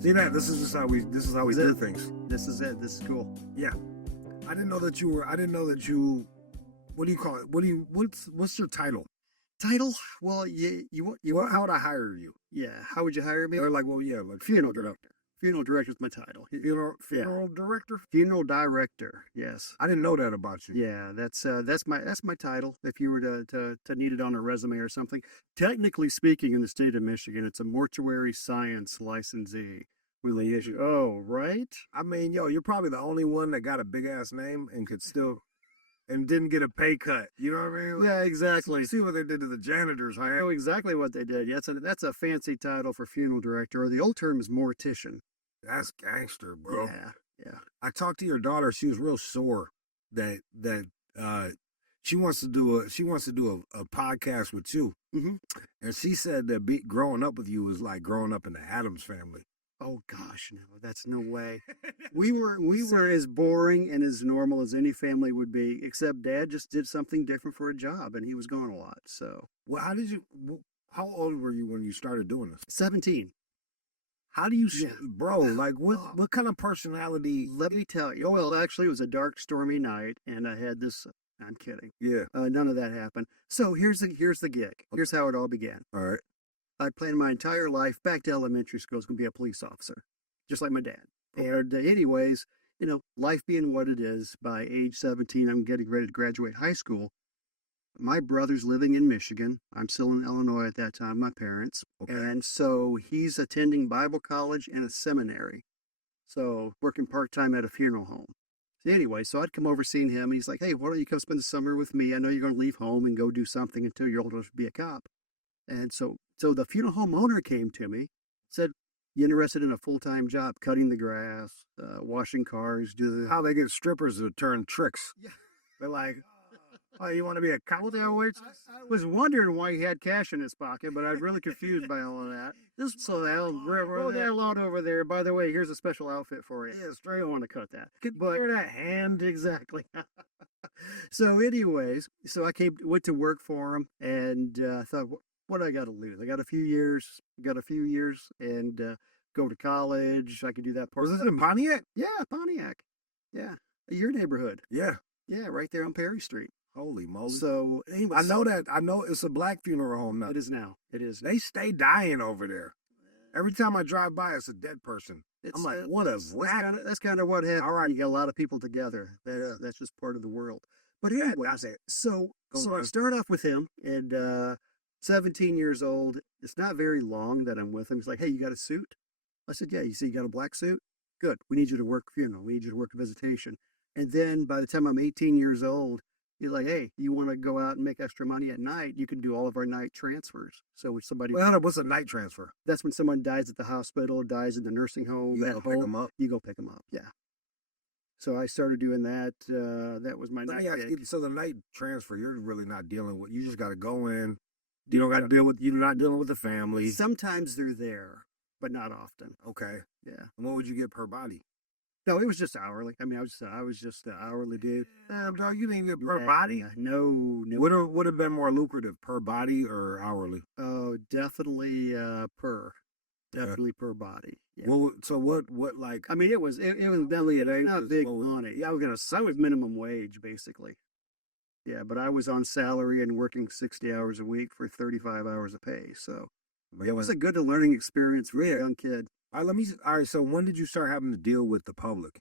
See that? This is how we do things. This is it. This is cool. Yeah. I didn't know that you, what do you call it? What's your title? Title? Well, How would I hire you? yeah. How would you hire me? Or like, well, yeah, like Funeral director. Funeral director is my title. funeral director? Funeral director. Yes. I didn't know that about you. Yeah, that's my title. If you were to need it on a resume or something, technically speaking, in the state of Michigan, it's a mortuary science licensee. Oh, right. I mean, you're probably the only one that got a big ass name and could still and didn't get a pay cut. You know what I mean? Yeah, exactly. See what they did to the janitors, I man. know exactly what they did. Yeah, that's a fancy title for funeral director, or the old term is mortician. That's gangster, bro. Yeah. I talked to your daughter. She was real sore that she wants to do a podcast with you, Mm-hmm. and she said that growing up with you was like growing up in the Addams family. Oh gosh, no, that's no way. We were as boring and as normal as any family would be, except Dad just did something different for a job, and he was gone a lot. So, Well, how old were you when you started doing this? 17. How do you, Yeah. bro? Like, what kind of personality? Let me tell you. Oh, well, actually, it was a dark, stormy night, and I had this. I'm kidding. Yeah. None of that happened. So here's the gig. Here's how it all began. All right. I planned my entire life back to elementary school. I was going to be a police officer, just like my dad. And anyways, life being what it is, by age 17, I'm getting ready to graduate high school. My brother's living in Michigan. I'm still in Illinois at that time, my parents. Okay. And so he's attending Bible college and a seminary. So working part-time at a funeral home. So anyway, so I'd come over seeing him, and he's like, hey, why don't you come spend the summer with me? I know you're going to leave home and go do something until you're old enough to be a cop. And so the funeral home owner came to me, said, you interested in a full-time job, cutting the grass, washing cars, How they get strippers to turn tricks. Yeah. They're like, oh, you want to be a cop? I was wondering why he had cash in his pocket, but I was really confused by all of that. Throw that lot over there. By the way, here's a special outfit for you. Yeah, Straight. I don't want to cut that. But that hand. Exactly. So anyways, so I went to work for him, and thought, what do I got to lose? I got a few years, and go to college. I could do that part. Was this in Pontiac? Yeah, Pontiac. Yeah, your neighborhood. Yeah. Yeah, right there on Perry Street. Holy moly. So anyway, I know it's a black funeral home now. It is now. It is. They stay dying over there. Every time I drive by, it's a dead person. I'm like, what a rat. That's kind of what happened. All right. You get a lot of people together. That's just part of the world. But anyway, I say, so on. I start off with him, and 17 years old. It's not very long that I'm with him. He's like, hey, you got a suit? I said, yeah. You see, you got a black suit? Good. We need you to work funeral. We need you to work visitation. And then by the time I'm 18 years old, he's like, hey, you want to go out and make extra money at night? You can do all of our night transfers. So if somebody... Well, what's a night transfer? That's when someone dies at the hospital, dies in the nursing home. You go pick them up? You go pick them up, yeah. So I started doing that. That was my night gig. So the night transfer, you're really not dealing with... You just got to go in. You don't got to deal with... You're not dealing with the family. Sometimes they're there, but not often. Okay. Yeah. And what would you get per body? No, it was just hourly. I mean, I was just an hourly dude. Damn, dog, you didn't get per body? No. Would have been more lucrative, per body or hourly? Oh, definitely per. Definitely per body. Yeah. Well, so what like? I mean, it was definitely not big money. Yeah, I was minimum wage basically. Yeah, but I was on salary and working 60 hours a week for 35 hours of pay. So it was a good learning experience for a young kid. All right, so when did you start having to deal with the public?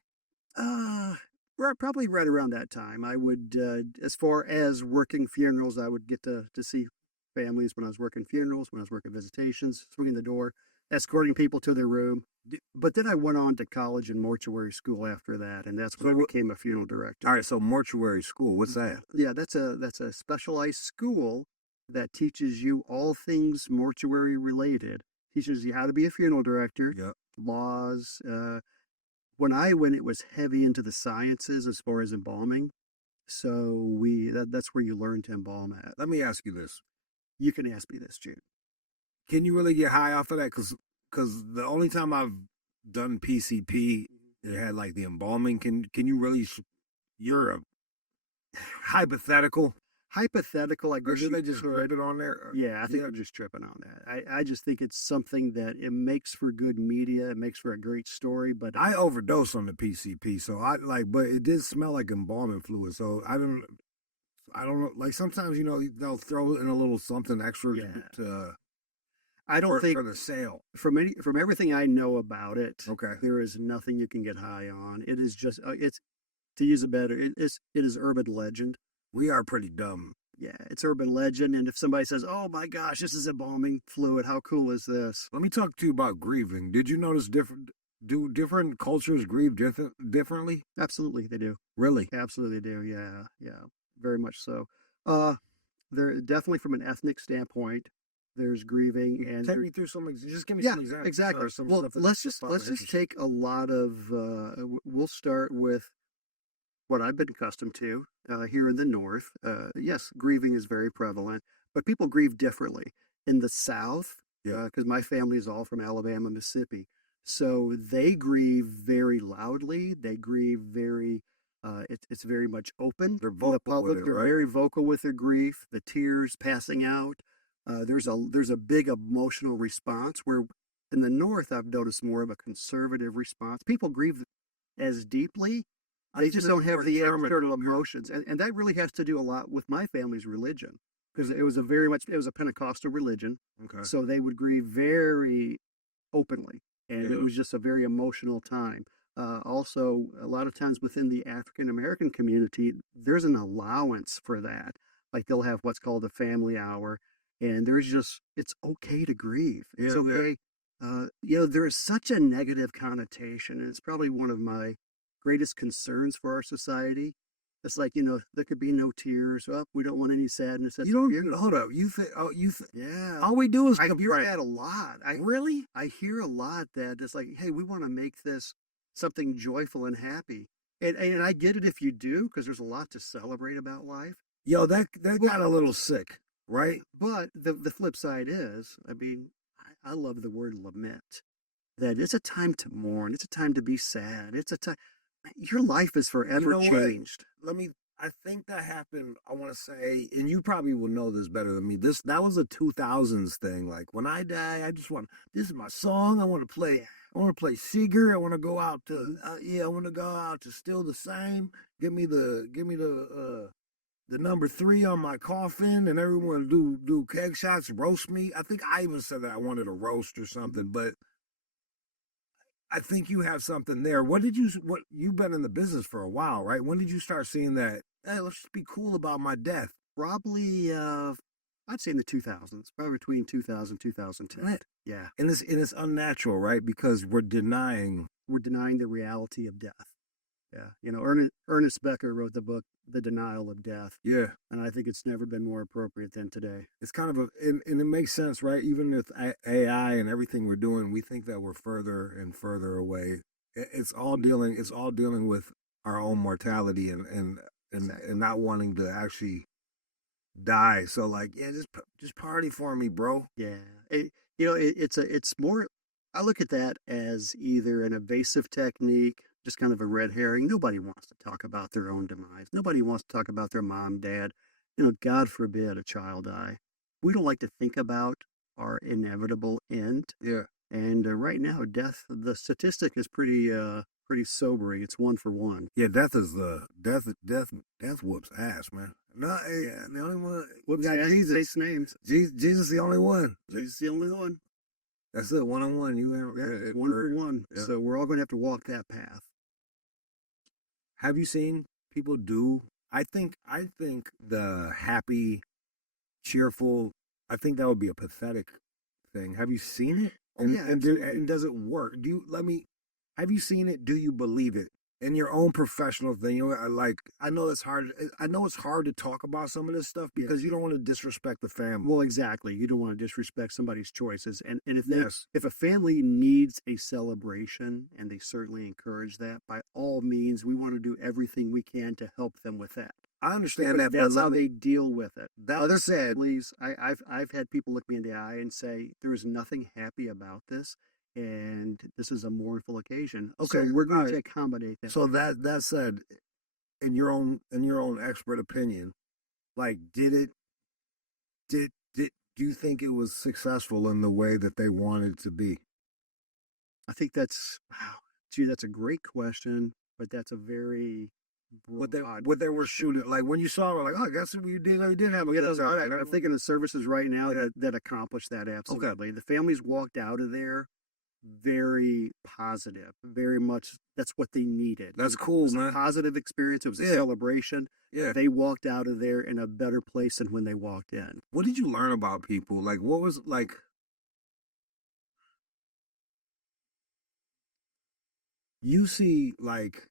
Probably right around that time. I would, as far as working funerals, I would get to see families when I was working funerals, when I was working visitations, swinging the door, escorting people to their room. But then I went on to college and mortuary school after that, and that's when I became a funeral director. All right, so mortuary school, what's that? Yeah, that's a specialized school that teaches you all things mortuary related. Teaches you how to be a funeral director, yep. Laws. When I went, it was heavy into the sciences as far as embalming. So that's where you learn to embalm at. Let me ask you this. You can ask me this, Jude. Can you really get high off of that? Because the only time I've done PCP, it had like the embalming. Can you really? You're a hypothetical. hypothetical. I Or guess did you they just could. write it on there? Yeah, I think Yeah. they're just tripping on that. I just think it's something that it makes for good media. It makes for a great story, but I overdosed on the PCP, so I like, but it did smell like embalming fluid. So I don't know. Like sometimes, they'll throw in a little something extra yeah, to I don't think for the sale. from everything I know about it, Okay. there is nothing you can get high on. It is just it's to use a better it is urban legend. We are pretty dumb. Yeah, it's urban legend. And if somebody says, "Oh my gosh, this is embalming fluid, how cool is this?" Let me talk to you about grieving. Did you notice do different cultures grieve differently? Absolutely, they do. Really? Absolutely do. Yeah, yeah, very much so. Uh, there definitely from an ethnic standpoint, there's grieving, and Take there, me through just give me yeah, some examples exactly. or some Well, stuff that you find let's just interesting. take a lot of. We'll start with what I've been accustomed to here in the North. Yes, grieving is very prevalent, but people grieve differently. In the South, Yeah. because my family is all from Alabama, Mississippi, so they grieve very loudly. They grieve very. It's very much open They're in the vocal with public. it, They're right? very vocal with their grief, the tears passing out. There's a big emotional response where in the North I've noticed more of a conservative response. People grieve as deeply, I they think just it's don't have more the German. external emotions, and that really has to do a lot with my family's religion because it was a Pentecostal religion, Okay. so they would grieve very openly, and it Yeah. was just a very emotional time. Also, a lot of times within the African American community, there's an allowance for that. Like they'll have what's called a family hour, and it's okay to grieve. It's Yeah. Yeah. okay. There is such a negative connotation, and it's probably one of my greatest concerns for our society. It's like, there could be no tears. Oh, we don't want any sadness at You the don't funeral. hold up. You think? Oh, you think? Yeah, All we do is I hear complain. that a lot. Really? I hear a lot that it's like, hey, we want to make this something joyful and happy. And I get it if you do, because there's a lot to celebrate about life. Yo, that But got a little sick, right? but the flip side is, I mean, I love the word lament. That it's a time to mourn. It's a time to be sad. It's a time. Your life is You forever know what? changed. Let me. I think that happened. I want to say, and you probably will know this better than me. That was a 2000s thing. Like when I die, I just want. This is my song. I want to play. I want to play Seeger. I want to go out to. Yeah, I want to go out to Still the Same. Give me the number 3 on my coffin, and everyone do keg shots, roast me. I think I even said that I wanted a roast or something, but I think you have something there. What you've been in the business for a while, right? When did you start seeing that? Hey, let's just be cool about my death. Probably, I'd say in the 2000s, probably between 2000 2010. Right. Yeah, And it's unnatural, right? Because we're denying. we're denying the reality of death. Yeah, Ernest Becker wrote the book The Denial of Death, Yeah, and I think it's never been more appropriate than today. it's kind of and it makes sense, right? Even with AI and everything we're doing, we think that we're further and further away. It's all dealing with our own mortality Exactly. and not wanting to actually die. So like, yeah, just party for me, bro. Yeah, it's more. I look at that as either an evasive technique, just kind of a red herring. Nobody wants to talk about their own demise. Nobody wants to talk about their mom, dad. God forbid a child die. We don't like to think about our inevitable end. Yeah. And right now, the statistic is pretty sobering. It's 1 for 1. Yeah, death whoops ass, man. No, yeah, the only one we Whoops, got yeah, Jesus. face names. Jesus the only one. He's the only one. That's it, one on one. You Yeah, 1 for 1. yeah. So we're all going to have to walk that path. Have you seen people do? I think the happy, cheerful. I think that would be a pathetic thing. Have you seen it? Oh yeah, absolutely. And does it work? Do you let me? Have you seen it? Do you believe it? In your own professional thing, like I know it's hard. I know it's hard to talk about some of this stuff because you don't want to disrespect the family. Well, exactly. You don't want to disrespect somebody's choices, and Yes, if a family needs a celebration, and they certainly encourage that, by all means, we want to do everything we can to help them with that. I understand Because that, but that's how let me. they deal with it. That Other said, families, I've had people look me in the eye and say, "There is nothing happy about this, and this is a mournful occasion." So okay, we're all going right. to accommodate that. So that said, in your own expert opinion, Like, did do you think it was successful in the way that they wanted it to be? I think that's wow, gee, that's a great question, but that's a very broad What they were question. shooting, like when you saw it, like, oh, I guess we did have a Yeah, good time. I'm thinking of services right now that accomplish that Okay, absolutely. The families walked out of there very positive, very much that's what they needed. that's It cool, was a man. positive experience. It was a Yeah, celebration. yeah. They walked out of there in a better place than when they walked in. What did you learn about people? Like, what was like? You see, like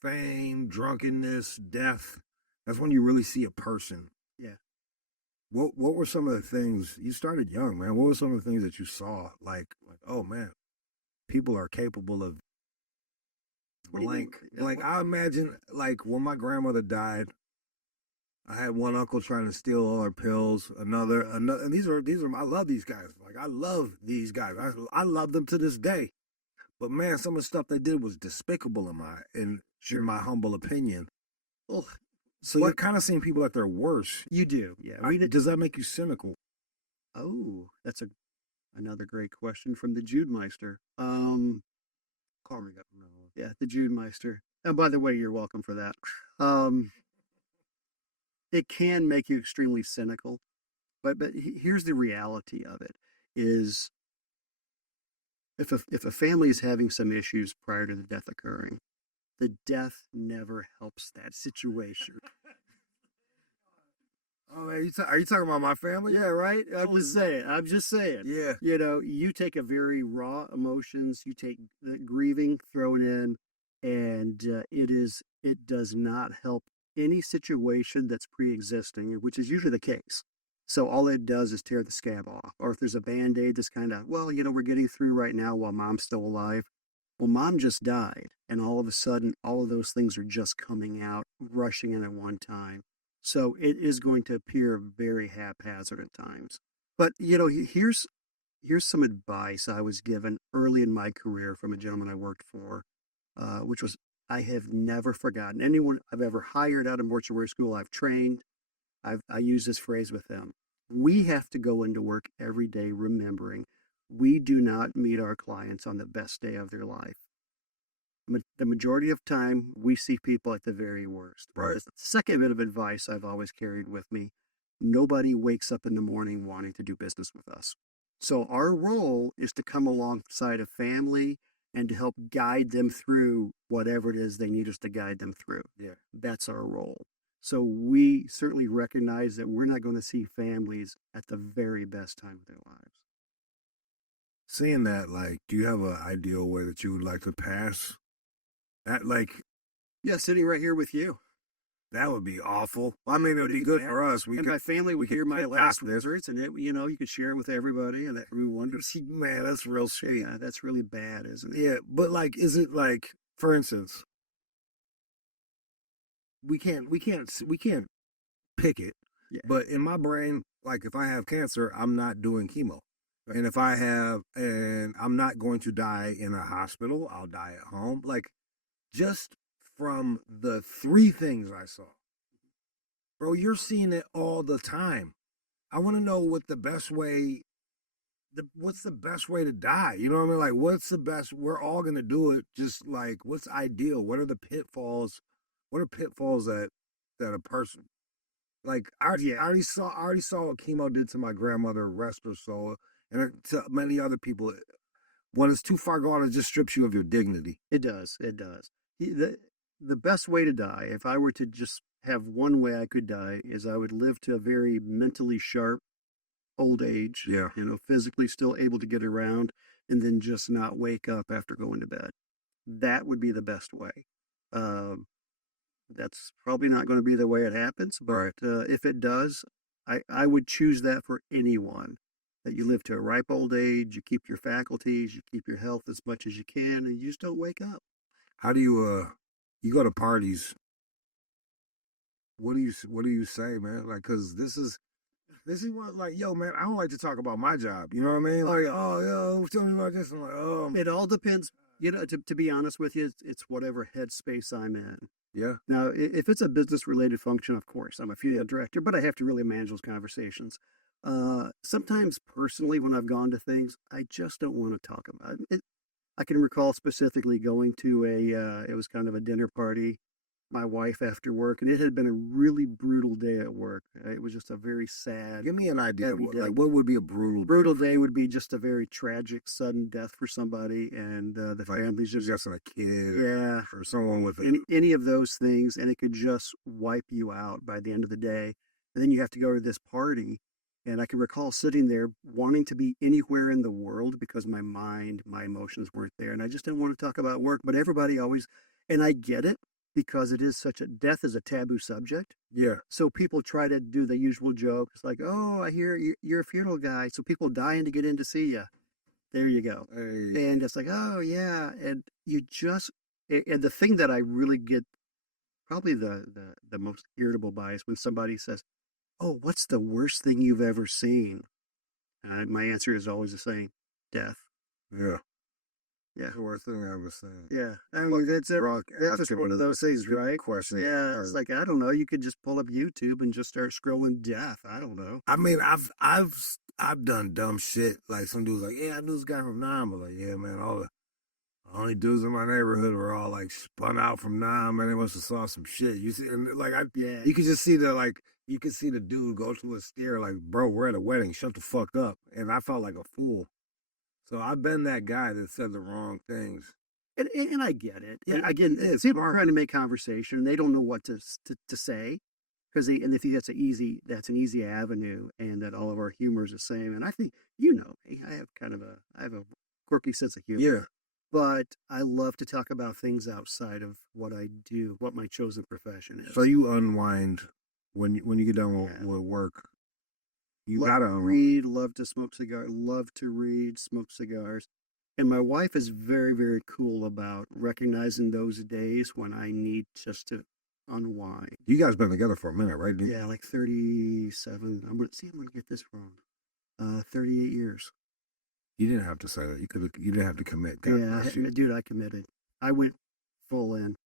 fame, drunkenness, death. That's when you really see a person. Yeah, What were some of the things you started young, man? What were some of the things that you saw? Like oh man, people are capable of what do you mean? blank. Like I imagine, like when my grandmother died, I had one uncle trying to steal all her pills. Another, and these are. I love these guys. Like I love these guys. I love them to this day. But man, some of the stuff they did was despicable in Sure. my humble opinion. Well, So you're what kind of seeing people at their worst. you do, yeah. Does that make you cynical? Oh, that's another great question from the Jude Meister. Carmen got no. Yeah, the Jude Meister. And by the way, you're welcome for that. Um, it can make you extremely cynical, but here's the reality of it: is if a family is having some issues prior to the death occurring, the death never helps that situation. Oh man, are you talking about my family? Yeah, right. I'm just saying. I'm just saying. Yeah. You know, you take a very raw emotions, you take the grieving, throw it in, and it does not help any situation that's pre-existing, which is usually the case. So all it does is tear the scab off. Or if there's a band-aid that's kind of, well, you know, we're getting through right now while mom's still alive. Well, mom just died, and all of a sudden, all of those things are just coming out, rushing in at one time. So it is going to appear very haphazard at times. But you know, here's some advice I was given early in my career from a gentleman I worked for, which was I have never forgotten anyone I've ever hired out of mortuary school. I've trained. I use this phrase with them. We have to go into work every day remembering we do not meet our clients on the best day of their life. The majority of time, we see people at the very worst. Right. The second bit of advice I've always carried with me: nobody wakes up in the morning wanting to do business with us. So our role is to come alongside a family and to help guide them through whatever it is they need us to guide them through. Yeah. That's our role. So we certainly recognize that we're not going to see families at the very best time of their lives. Seeing that, like, do you have an ideal way that you would like to pass? That like Yeah, sitting right here with you. that would be awful. I mean, it would be good for us. And my family would hear my last this. words, and you know, you could share it with everybody, and everyone. Man, that's real shit. Yeah, that's really bad, isn't it? Yeah, but like, is it like, for instance, we can't pick it. Yeah. But in my brain, like if I have cancer, I'm not doing chemo. Right. And I'm not going to die in a hospital, I'll die at home. Like just from the three things I saw. Bro, you're seeing it all the time. I want to know what's the best way to die? You know what I mean? Like what's the best we're all gonna do it, just like what's ideal? What are the pitfalls? What are pitfalls that a person like I already saw what chemo did to my grandmother, rest her soul, and to many other people. When it's too far gone, it just strips you of your dignity. It does. It does. The best way to die, if I were to just have one way I could die, is I would live to a very mentally sharp old age. Yeah. You know, physically still able to get around, and then just not wake up after going to bed. That would be the best way. Um, That's probably not going to be the way it happens, but Right. if it does, I would choose that for anyone. That you live to a ripe old age, you keep your faculties, you keep your health as much as you can, and you just don't wake up. How do you go to parties? What do you say, man? Like, cause this is what like, yo, man, I don't like to talk about my job. You know what I mean? Like, oh, yo, tell me about this. I'm like, It all depends. You know, to be honest with you, it's whatever headspace I'm in. Yeah. Now, if it's a business-related function, of course, I'm a funeral director, but I have to really manage those conversations. Sometimes personally, when I've gone to things, I just don't want to talk about it. I can recall specifically going to it was kind of a dinner party, my wife after work, and it had been a really brutal day at work. It was just a very sad, Give me an idea of heavy day. like what would be a brutal Brutal day would be just a very tragic, sudden death for somebody, and the like family's just a kid yeah, or someone with any of those things, and it could just wipe you out by the end of the day. And then you have to go to this party. And I can recall sitting there wanting to be anywhere in the world because my mind, my emotions weren't there. And I just didn't want to talk about work. But everybody always, and I get it because it is such a death is a taboo subject. yeah. So people try to do the usual joke. It's like, oh, I hear you're a funeral guy. So people dying to get in to see you. There you go. Hey. And it's like, oh, yeah. And you just, and the thing that I really get probably the most irritable by is when somebody says, oh, what's the worst thing you've ever seen? My answer is always the same: death. Yeah. Yeah. That's the worst thing I ever seen. Yeah. I mean, that's just asking one of those things, right? Question. Yeah. It's like, I don't know. You could just pull up YouTube and just start scrolling death. I don't know. I mean, I've done dumb shit. Like some dudes like, yeah, I knew this guy from Nam. But like, yeah, man, all the only dudes in my neighborhood were all like spun out from Nam, and they must have saw some shit. You see, and like Yeah. you could just see you could see the dude go to a stare like, bro, we're at a wedding. Shut the fuck up. And I felt like a fool. So I've been that guy that said the wrong things. And I get it. Yeah, Again, it's people are smart. trying to make conversation. They don't know what to say because they think that's an easy avenue, and that all of our humor is the same. And I think me, I have a quirky sense of humor. Yeah. But I love to talk about things outside of what I do, what my chosen profession is. So you unwind when you get done with work. You love gotta to read, love to smoke cigars, love to read, smoke cigars. And my wife is very, very cool about recognizing those days when I need just to unwind. You guys been together for a minute, right? Yeah, like 37. I'm gonna get this wrong. 38 years. You didn't have to say that. You didn't have to commit. God Yeah, bless you. dude, I committed. I went full in.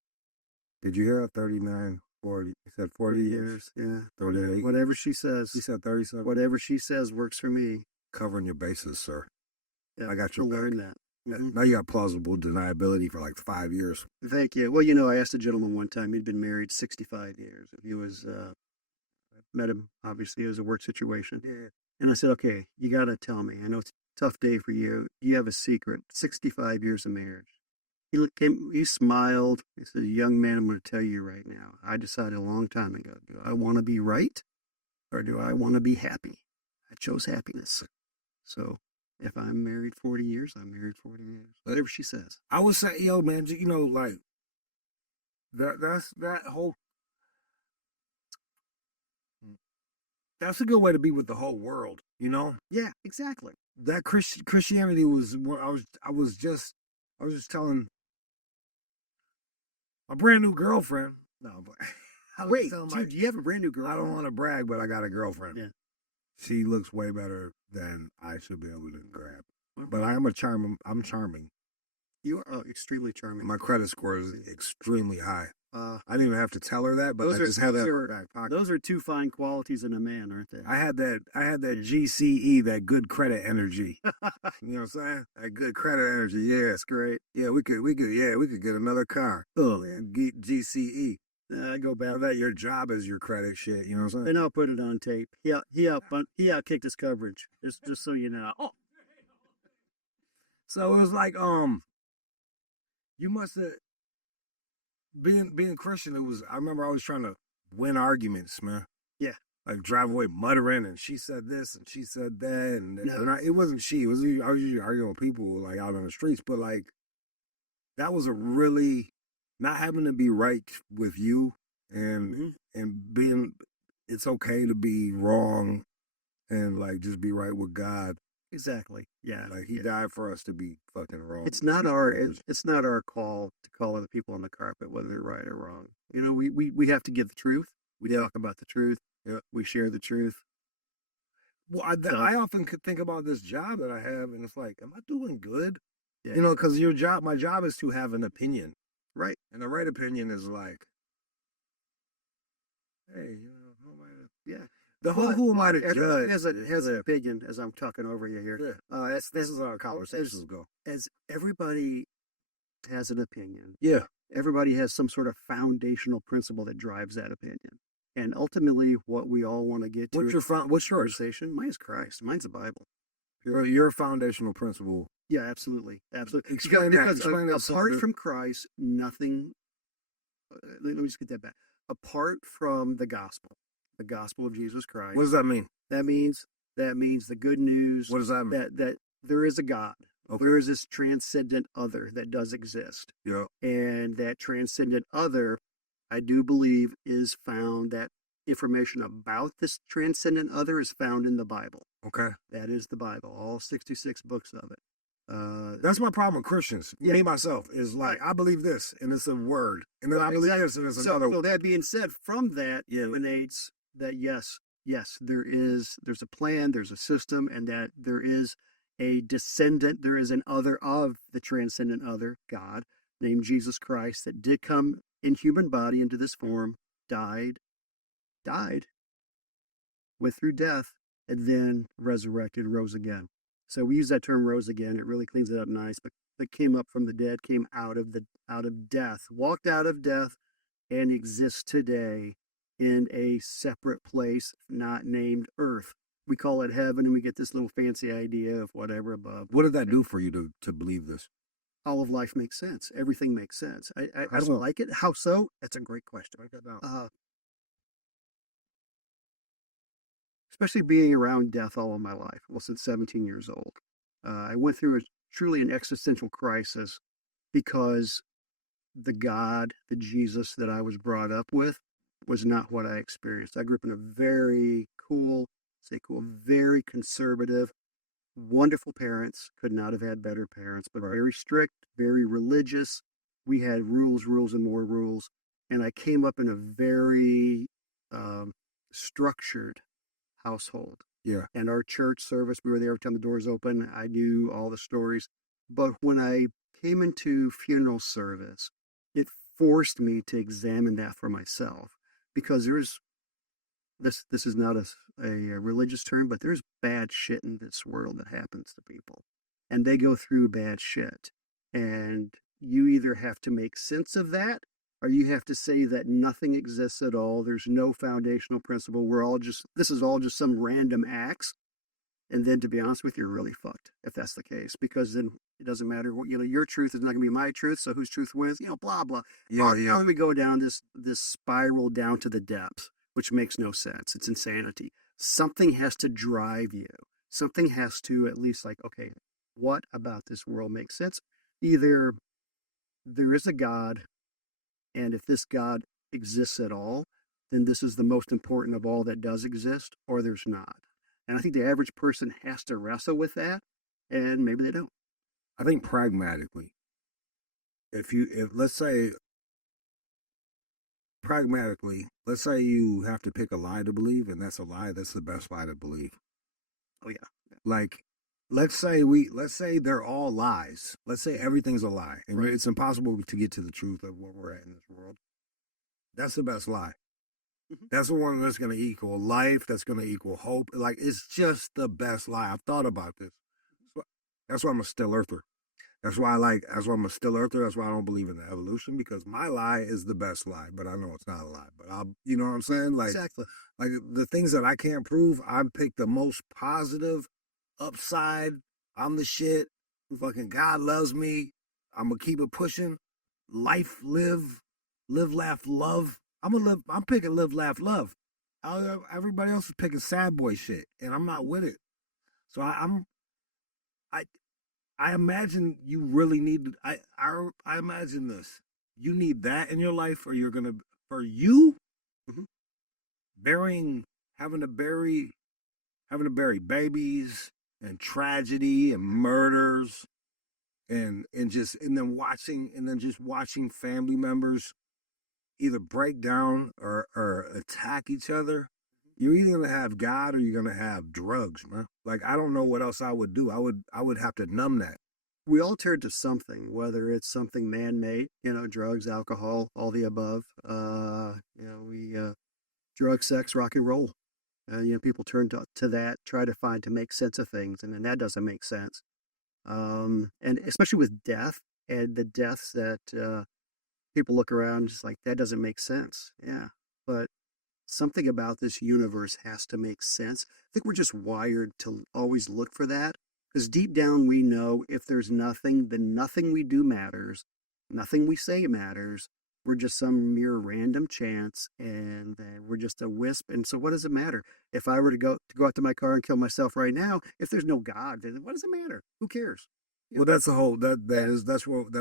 Did you hear that? 39, 40. You said 40 years. Yeah. 38. Whatever she says. You said 37. Whatever she says works for me. Covering your bases, sir. Yeah, I got your back. learn that. Mm-hmm. Now you got plausible deniability for like 5 years. Thank you. Well, I asked a gentleman one time. He'd been married 65 years. He was met him. Obviously, it was a work situation. Yeah. And I said, "Okay, you got to tell me. I know it's a tough day for you. You have a secret. 65 years of marriage." He smiled. He said, "Young man, I'm going to tell you right now. I decided a long time ago. Do I want to be right, or do I want to be happy? I chose happiness. So if I'm married 40 years, I'm married 40 years. Whatever she says." I would say, yo, man, like that whole. That's a good way to be with the whole world, Yeah, exactly. That Christianity was. I was just telling a brand new girlfriend. No, but Wait, dude, do you have a brand new girlfriend? I don't want to brag, but I got a girlfriend. Yeah. She looks way better than I should be able to grab. But I'm charming. You are extremely charming. My credit score is extremely high. Uh, I didn't even have to tell her that, but I just had that in my back pocket. Those are two fine qualities in a man, aren't they? I had that GCE, that good credit energy. You know what I'm saying? That good credit energy. Yeah, it's great. Yeah, we could get another car. Oh man, GCE. I go back. That your job is your credit shit. You know what I'm saying? And I'll put it on tape. He outkicked his coverage. Just so you know. Oh. So it was like, you must have being Christian. I remember I was trying to win arguments, man. Yeah. Like drive away muttering, and she said this and she said that, and it wasn't she. I was usually arguing with people like out on the streets, but like that was a really not having to be right with you, and being it's okay to be wrong, and like just be right with God. Exactly. Yeah. Like he died for us to be fucking wrong. It's not our call to call other people on the carpet whether they're right or wrong. We have to give the truth. We talk about the truth. Yeah. We share the truth. Well, I often could think about this job that I have, and it's like, am I doing good? Yeah. Because my job is to have an opinion, right? And the right opinion is like, hey, who am I Yeah. the whole But who am I to everybody judge? has an opinion as I'm talking over you here. This is how our conversations go. As everybody has an opinion, Yeah. everybody has some sort of foundational principle that drives that opinion. And ultimately, what we all want to get to What's yours? conversation, mine is Christ. Mine's the Bible. Your foundational principle. Yeah, absolutely. Absolutely. Explain because that apart from Christ, nothing, let me just get that back. Apart from the gospel of Jesus Christ. What does that mean? That means the good news What does that mean? that there is a God. Okay. There is this transcendent other that does exist. Yeah. And that transcendent other, I do believe, is found, that information about this transcendent other is found in the Bible. Okay. That is the Bible, all 66 books of it. That's my problem with Christians. Yeah. Me, myself, is like, I believe this, and it's a word. And then I believe this, and it's another word. So that being said, from that emanates that yes, there's a plan, there's a system, and that there is a descendant, there is an other of the transcendent other, God, named Jesus Christ, that did come in human body into this form, died, went through death, and then resurrected, rose again. So we use that term rose again. It really cleans it up nice, but came up from the dead, came out of death, walked out of death, and exists today in a separate place not named earth. We call it heaven, and we get this little fancy idea of whatever above. What did that do for you to believe this? All of life makes sense. Everything makes sense. I don't like it. How so? That's a great question. Write that down. Especially being around death all of my life. Well, since 17 years old. I went through truly an existential crisis because the God, the Jesus that I was brought up with was not what I experienced. I grew up in a very very conservative, wonderful parents. Could not have had better parents, but very strict, very religious. We had rules, and more rules. And I came up in a very structured household. Yeah. And our church service, we were there every time the doors open. I knew all the stories. But when I came into funeral service, it forced me to examine that for myself, because there's this is not a religious term, but there's bad shit in this world that happens to people, and they go through bad shit, and you either have to make sense of that, or you have to say that nothing exists at all. There's no foundational principle. This is all just some random acts. And then, to be honest with you, you're really fucked if that's the case, because then it doesn't matter what, your truth is not going to be my truth. So whose truth wins? Blah, blah. Yeah. Now we go down this spiral down to the depths, which makes no sense. It's insanity. Something has to drive you. Something has to at least, like, okay, what about this world makes sense? Either there is a God, and if this God exists at all, then this is the most important of all that does exist, or there's not. And I think the average person has to wrestle with that, and maybe they don't. I think pragmatically, if let's say you have to pick a lie to believe, and that's a lie, that's the best lie to believe. Oh yeah. Like, let's say they're all lies. Let's say everything's a lie, and it's impossible to get to the truth of where we're at in this world. That's the best lie. Mm-hmm. That's the one that's going to equal life. That's going to equal hope. Like, it's just the best lie. I've thought about this. That's why I'm a still earther. That's why I'm a still earther. That's why I don't believe in the evolution, because my lie is the best lie, but I know it's not a lie. But you know what I'm saying? Like, exactly. Like, the things that I can't prove, I pick the most positive upside. I'm the shit. Fucking God loves me. I'm gonna keep it pushing. Life, live, laugh, love. I'm picking live, laugh, love. Everybody else is picking sad boy shit, and I'm not with it. So I imagine you really need. I imagine this. You need that in your life, or you're gonna mm-hmm. having to bury babies and tragedy and murders, and then watching family members either break down or attack each other. You're either gonna have God or you're gonna have drugs, man. Like, I don't know what else I would do. I would have to numb that. We all turn to something, whether it's something man-made, drugs, alcohol, all the above. We drug, sex, rock and roll. People turn to that, try to make sense of things, and then that doesn't make sense. And especially with death and the deaths that people look around just like that doesn't make sense. Yeah, but something about this universe has to make sense. I think we're just wired to always look for that because deep down we know if there's nothing, then nothing we do matters, nothing we say matters. We're just some mere random chance, and we're just a wisp. And so, what does it matter if I were to go out to my car and kill myself right now? If there's no God, then what does it matter? Who cares? Well, that's the whole that's what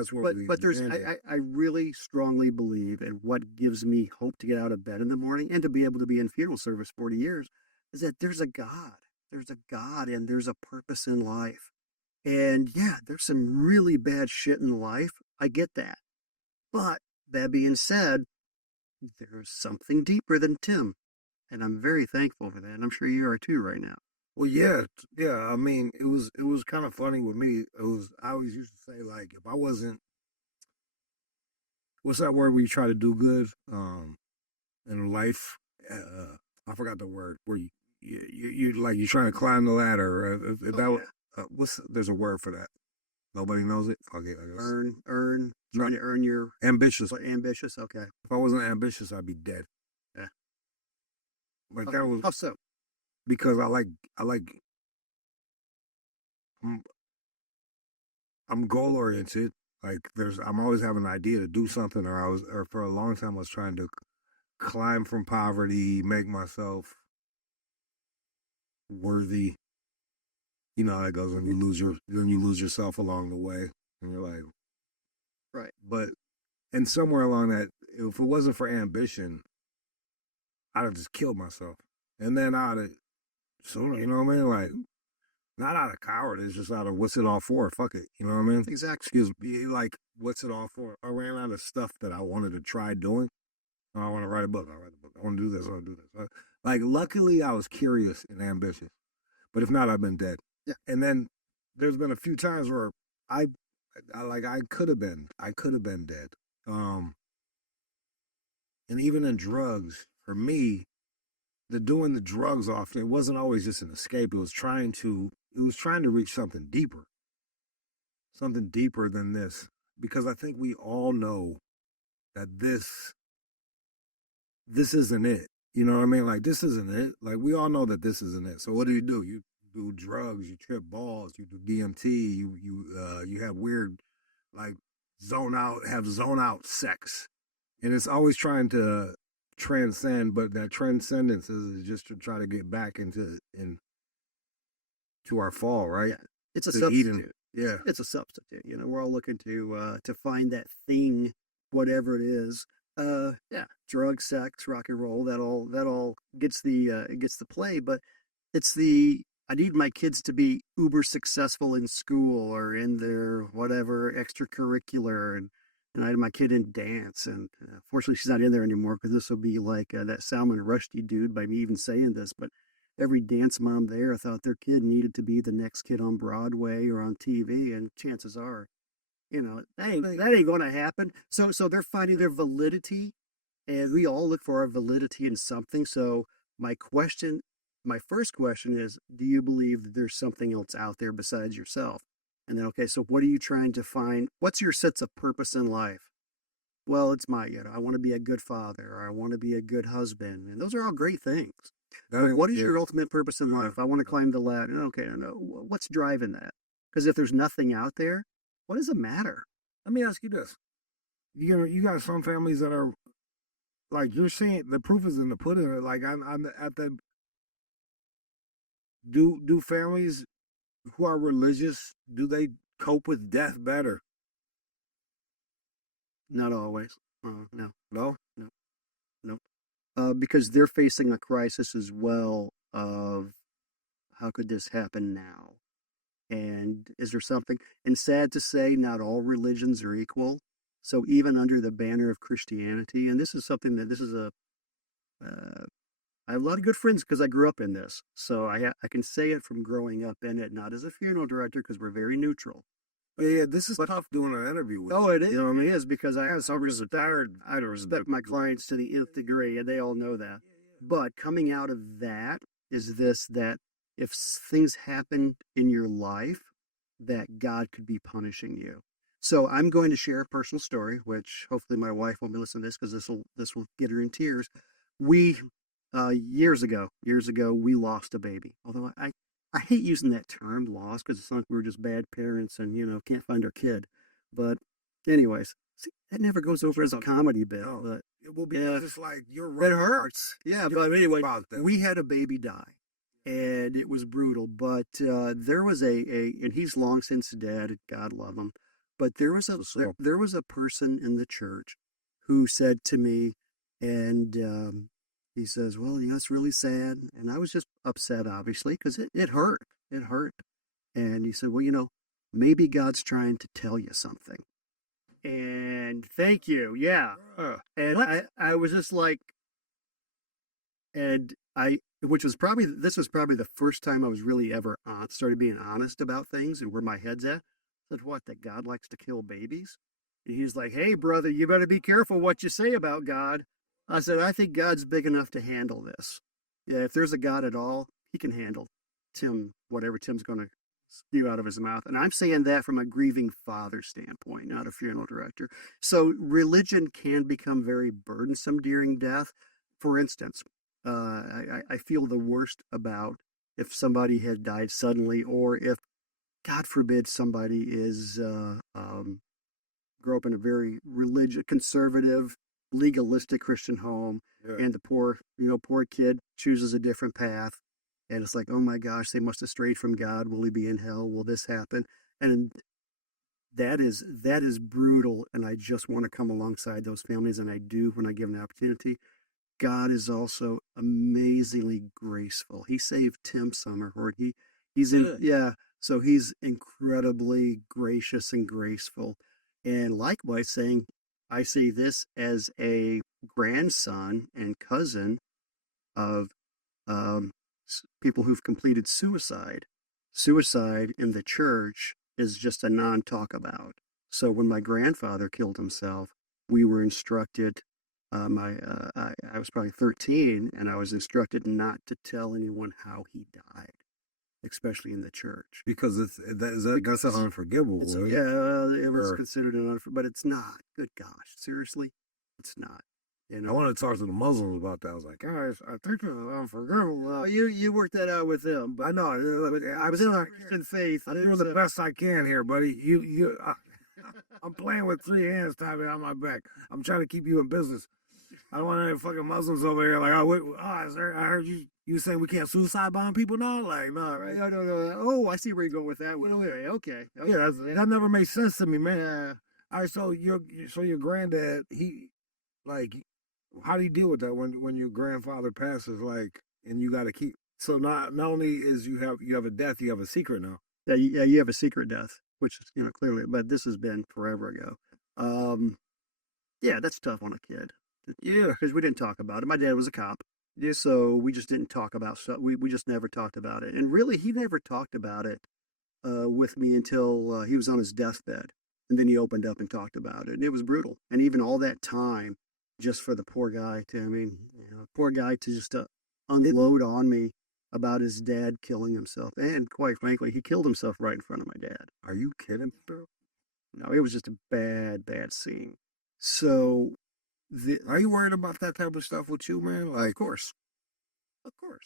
But there's I really strongly believe, and what gives me hope to get out of bed in the morning and to be able to be in funeral service 40 years is that there's a God. There's a God and there's a purpose in life. And yeah, there's some really bad shit in life. I get that. But that being said, there's something deeper than Tim. And I'm very thankful for that. And I'm sure you are too right now. Well, yeah, yeah. I mean, it was kind of funny with me. I always used to say like if I wasn't what's that word where you try to do good in life? I forgot the word where you like you're trying to climb the ladder. If that was, there's a word for that. Nobody knows it. Okay, I guess. Trying to earn your ambitious. Ambitious. Okay. If I wasn't ambitious, I'd be dead. Yeah. Like that was how so? because I like I'm goal oriented. Like I'm always having an idea to do something, or for a long time I was trying to climb from poverty, make myself worthy. You know how it goes when you lose yourself along the way, and you're like, right. But and somewhere along that, if it wasn't for ambition, I'd have just killed myself, and then I'd have, so you know what I mean, like. Not out of cowardice, just out of what's it all for? Fuck it. You know what I mean? Exactly. Excuse me. Like, what's it all for? I ran out of stuff that I wanted to try doing. Oh, I want to write a book. I write a book. I want to do this. I want to do this. Like, luckily, I was curious and ambitious. But if not, I've been dead. Yeah. And then there's been a few times where I could have been dead. And even in drugs, for me, doing the drugs often, it wasn't always just an escape. It was trying to reach something deeper than this. Because I think we all know that this isn't it. You know what I mean? Like, this isn't it. Like, we all know that this isn't it. So what do? You do drugs, you trip balls, you do DMT, you have weird, like, zone out sex. And it's always trying to transcend, but that transcendence is just to try to get back into our fall, right? Yeah. It's a substitute. Yeah, it's a substitute. We're all looking to find that thing, whatever it is. Yeah, drugs, sex, rock and roll. That all gets the play, but it's the I need my kids to be uber successful in school or in their whatever extracurricular, and I had my kid in dance, and fortunately she's not in there anymore because this will be like that Salman Rushdie dude by me even saying this, but every dance mom there thought their kid needed to be the next kid on Broadway or on TV, and chances are, that ain't going to happen. So they're finding their validity, and we all look for our validity in something. So my first question is, do you believe that there's something else out there besides yourself? And then, okay, so what are you trying to find? What's your sense of purpose in life? Well, it's I want to be a good father, or I want to be a good husband. And those are all great things. But what is your ultimate purpose in life? I want to climb the ladder. Okay, no, what's driving that? Because if there's nothing out there, what does it matter? Let me ask you this. You got some families that are, like you're saying, the proof is in the pudding. Like I'm at the, do families who are religious, do they cope with death better? Not always. No. No? No. Because they're facing a crisis as well of how could this happen now? And is there something? And sad to say, not all religions are equal. So even under the banner of Christianity, and this is something that I have a lot of good friends because I grew up in this. So I can say it from growing up in it, not as a funeral director because we're very neutral. Yeah, this is tough doing an interview with. Oh, it is. It is because I have so respect my clients to the nth degree, and they all know that. But coming out of that is this, that if things happen in your life, that God could be punishing you. So I'm going to share a personal story, which hopefully my wife won't be listening to this because this will get her in tears. We years ago we lost a baby. Although I hate using that term lost because it's like we were just bad parents and can't find our kid. But anyways, see, that never goes over as a comedy bit. No, But it will be yeah, just like you're it right. hurts. Yeah, You're but anyway, about that. we had a baby die, and it was brutal. But there was and he's long since dead. God love him. But there was a person in the church who said to me, and he says, "Well, it's really sad." And I was just upset, obviously, because it hurt. It hurt. And he said, "Well, maybe God's trying to tell you something." And thank you, yeah. And I was just like, and which was probably this was probably the first time I was really ever started being honest about things and where my head's at. I said, what, that God likes to kill babies? And he's like, hey, brother, you better be careful what you say about God. I said, I think God's big enough to handle this. Yeah, if there's a God at all, he can handle whatever Tim's going to spew out of his mouth. And I'm saying that from a grieving father standpoint, not a funeral director. So religion can become very burdensome during death. For instance, I feel the worst about if somebody had died suddenly, or if, God forbid, somebody is grow up in a very religious, conservative, legalistic Christian home, Yeah. and the poor kid chooses a different path, and it's like, oh my gosh, they must have strayed from God. Will he be in hell? Will this happen? And that is brutal. And I just want to come alongside those families, and I do when I give an opportunity. God is also amazingly graceful. He saved Tim Summerhort. He's in yeah, so he's incredibly gracious and graceful. And likewise saying, I say this as a grandson and cousin of um, people who've completed suicide. Suicide in the church is just a non-talk about. So when my grandfather killed himself, we were instructed. I was probably 13, and I was instructed not to tell anyone how he died, especially in the church. Because that's unforgivable. Right? Yeah, it was considered an but it's not. Good gosh, seriously, it's not. I want to talk to the Muslims about that. I was like, guys, I think this is unforgivable. You worked that out with them, but I know. I was in Christian faith. I'm doing the best I can here, buddy. I'm playing with three hands tied behind my back. I'm trying to keep you in business. I don't want any fucking Muslims over here like, I heard you saying we can't suicide bomb people now? Like, no, right? No. Oh, I see where you're going with that. Okay. Yeah, that never made sense to me, man. All right, so your granddad, how do you deal with that when your grandfather passes, like, and you got to keep? So not only is you have a death, you have a secret now. Yeah, you have a secret death, which is clearly, but this has been forever ago. Yeah, that's tough on a kid. Yeah, because we didn't talk about it. My dad was a cop. Yeah, so we just didn't talk about stuff. We just never talked about it, and really, he never talked about it with me until he was on his deathbed, and then he opened up and talked about it, and it was brutal. And even all that time, just for the poor guy to just unload on me about his dad killing himself, and quite frankly, he killed himself right in front of my dad. Are you kidding, bro? No, it was just a bad scene. So, are you worried about that type of stuff with you, man? Like, of course.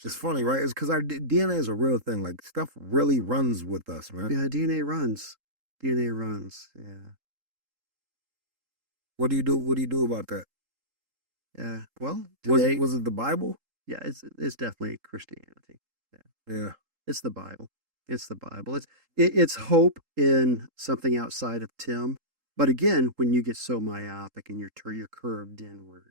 It's funny, right? It's because our DNA is a real thing. Like, stuff really runs with us, man. Yeah, DNA runs. Yeah. What do you do? What do you do about that? Yeah. Well, today was it the Bible? Yeah, it's definitely Christianity. Yeah. It's the Bible. It's the Bible. It's hope in something outside of Tim. But again, when you get so myopic and you're curved inward,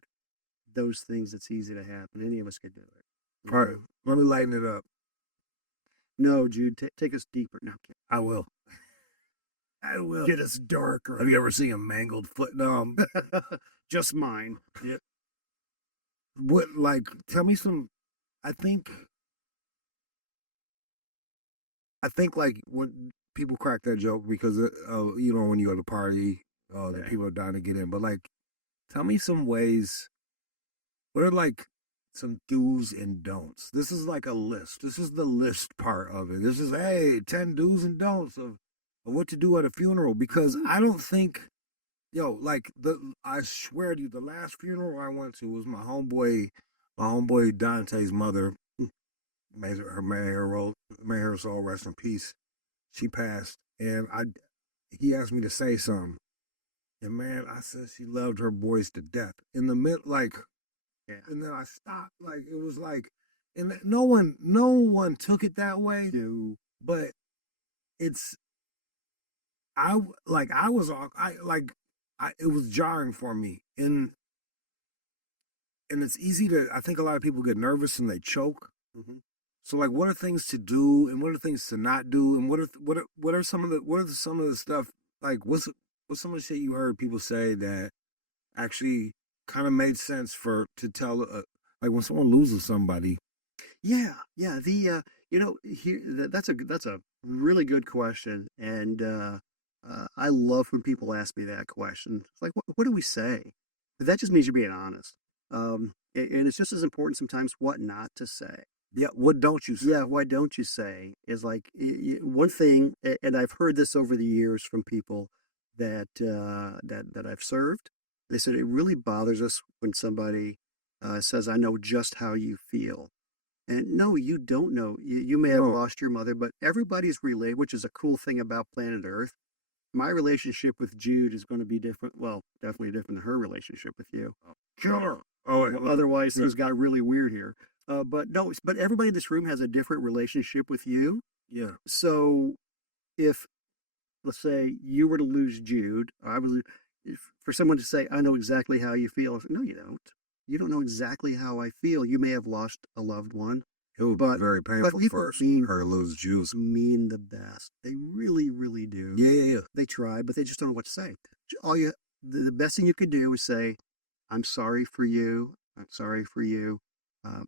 those things, it's easy to happen. Any of us could do it. All right, let me lighten it up. No, Jude, take us deeper. No, I will. Get us darker. Have you ever seen a mangled foot? No, just mine. Yeah. What? Like, tell me some. I think like when people crack that joke because when you go to party, the people are dying to get in. But like, tell me some ways. What are like some do's and don'ts. This is like a list. This is the list part of it. This is, hey, 10 do's and don'ts of what to do at a funeral. Because I don't think, like I swear to you, the last funeral I went to was my homeboy Dante's mother. May her soul rest in peace. She passed, and he asked me to say something, and man, I said she loved her boys to death. In the mid, like, Yeah. and then I stopped. Like it was like, and no one took it that way. No. But it's I like I was I like I it was jarring for me, and it's easy to. I think a lot of people get nervous and they choke. Mm-hmm. So like, what are things to do, and what are things to not do, and what are some of the stuff like what's some of the shit you heard people say that actually kind of made sense to tell like when someone loses somebody. Yeah, yeah. Here that's a really good question, and I love when people ask me that question. It's like, what do we say? But that just means you're being honest. And it's just as important sometimes what not to say. Yeah, what don't you say? Yeah, why don't you say is like one thing, and I've heard this over the years from people that I've served. They said it really bothers us when somebody says, "I know just how you feel." And no, you don't know. You may have Oh, lost your mother, but everybody's related, which is a cool thing about planet Earth. My relationship with Jude is going to be different. Well, definitely different than her relationship with you. killer. Oh, wait, Well, otherwise, yeah, things got really weird here. But no, but everybody in this room has a different relationship with you. yeah. So if, let's say, you were to lose Jude, for someone to say, "I know exactly how you feel," I say, no, you don't. You don't know exactly how I feel. You may have lost a loved one, It would be but very painful people for mean her to lose Jews. mean the best. They really, really do. Yeah, yeah, yeah. They try, but they just don't know what to say. All you, the best thing you could do is say, "I'm sorry for you. I'm sorry for you, um,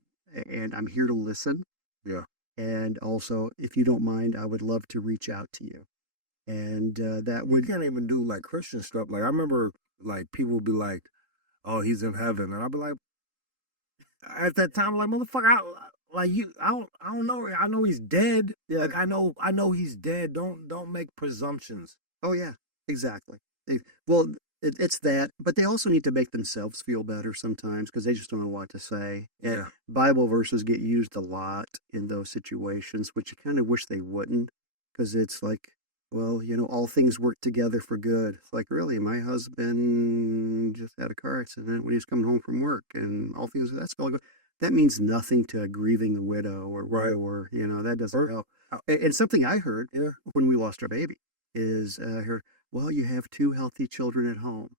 and I'm here to listen. Yeah. And also, if you don't mind, I would love to reach out to you." And that You would, can't even do like Christian stuff. Like I remember, like people would be like, "Oh, he's in heaven," and I'd be like, at that time, like motherfucker, I don't know. I know he's dead. yeah. Like I know he's dead. Don't make presumptions. Oh yeah, exactly. Well, it's that, but they also need to make themselves feel better sometimes because they just don't know what to say. And Yeah. Bible verses get used a lot in those situations, which you kind of wish they wouldn't, because it's like, well, all things work together for good. It's like, really, my husband just had a car accident when he was coming home from work, and all things that's all good. That means nothing to a grieving widow or Right. widower. That doesn't Or, help. And something I heard yeah, when we lost our baby is her, well, you have two healthy children at home.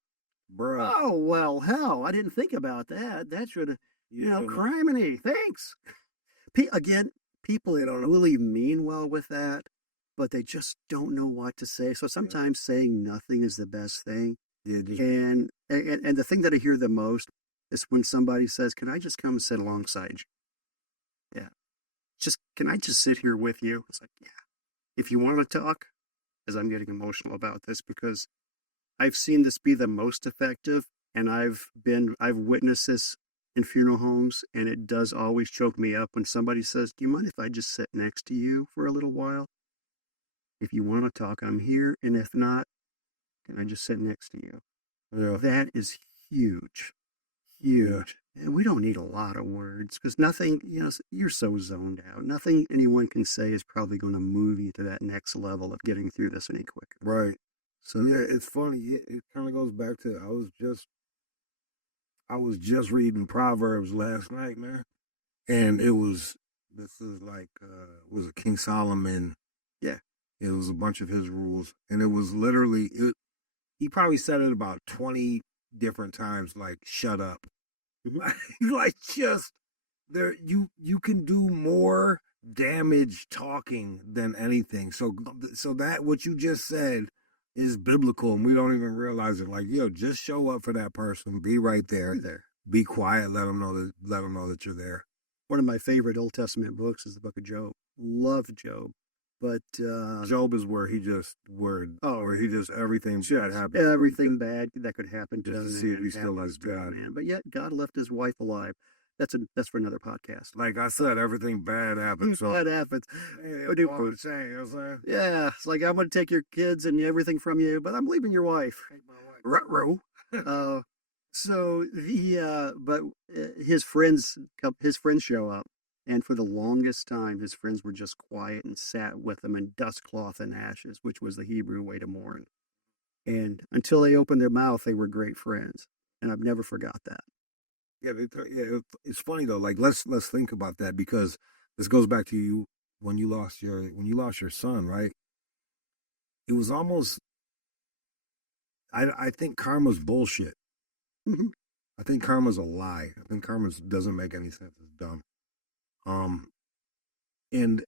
bruh. Oh, well, hell, I didn't think about that. That should have, Yeah, criminy, thanks. Again, people that don't really mean well with that, but they just don't know what to say. So yeah, sometimes saying nothing is the best thing. yeah. Just, And the thing that I hear the most is when somebody says, "Can I just come and sit alongside you?" Yeah. Can I just sit here with you? It's like, yeah. If you want to talk, as I'm getting emotional about this because I've seen this be the most effective, and I've witnessed this in funeral homes, and it does always choke me up when somebody says, "Do you mind if I just sit next to you for a little while? If you want to talk, I'm here, and if not, can I just sit next to you?" yeah, That is huge, yeah. huge. And we don't need a lot of words because nothing, you're so zoned out. Nothing anyone can say is probably going to move you to that next level of getting through this any quicker. Right. So, Yeah, it's funny. It kind of goes back to I was just reading Proverbs last night, man, and this is like was it King Solomon? yeah. It was a bunch of his rules, and it was literally it. He probably said it about 20 different times, like "shut up," like just there. You can do more damage talking than anything. So that what you just said is biblical, and we don't even realize it. Like, yo, just show up for that person. Be right there. Be there. Be quiet. Let them know that you're there. One of my favorite Old Testament books is the book of Job. Love Job. But Job is where he just everything bad happens. everything bad that could happen to Just to him see if he still has God. man. But yet God left his wife alive. that's for another podcast. Like I said, everything bad happens. So That happens. hey, What do- walk the chain, you know what I'm saying? Yeah, it's like I'm going to take your kids and everything from you, but I'm leaving your wife. Take my wife. Ruh-roh. So his friends show up, and for the longest time, his friends were just quiet and sat with him in dust cloth and ashes, which was the Hebrew way to mourn. And until they opened their mouth, they were great friends, and I've never forgot that. Yeah, it's funny though. Like let's think about that because this goes back to you when you lost your son, right? It was almost I think karma's bullshit. Mhm. I think karma's a lie. I think karma doesn't make any sense. It's dumb. Um, and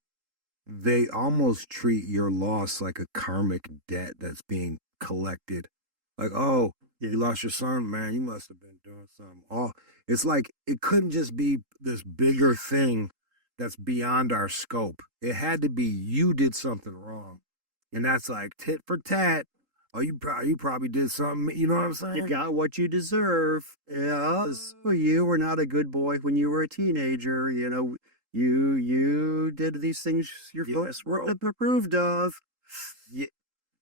they almost treat your loss like a karmic debt that's being collected. Like, oh, you lost your son, man. You must have been doing something. Oh, it's like it couldn't just be this bigger thing that's beyond our scope. It had to be you did something wrong, and that's like tit for tat. Oh, you probably did something. You know what I'm saying? You got what you deserve. Yeah. Well, you were not a good boy when you were a teenager. You did these things your folks weren't approved of. Yeah.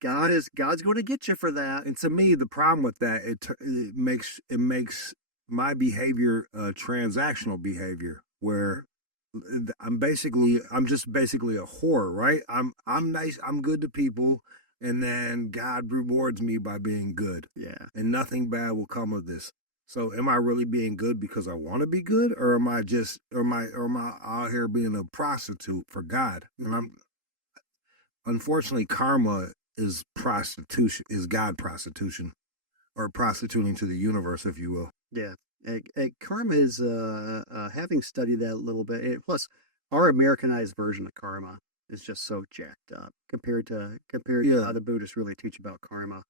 God's going to get you for that. And to me, the problem with that it makes my behavior transactional behavior where I'm just basically a whore, right? I'm nice, I'm good to people, and then God rewards me by being good, Yeah. and nothing bad will come of this. So, am I really being good because I want to be good, or am I out here being a prostitute for God? And I'm unfortunately karma is prostitution, is God prostitution, or prostituting to the universe, if you will. Yeah. Karma is, having studied that a little bit, plus our Americanized version of karma is just so jacked up compared to how the Buddhists really teach about karma.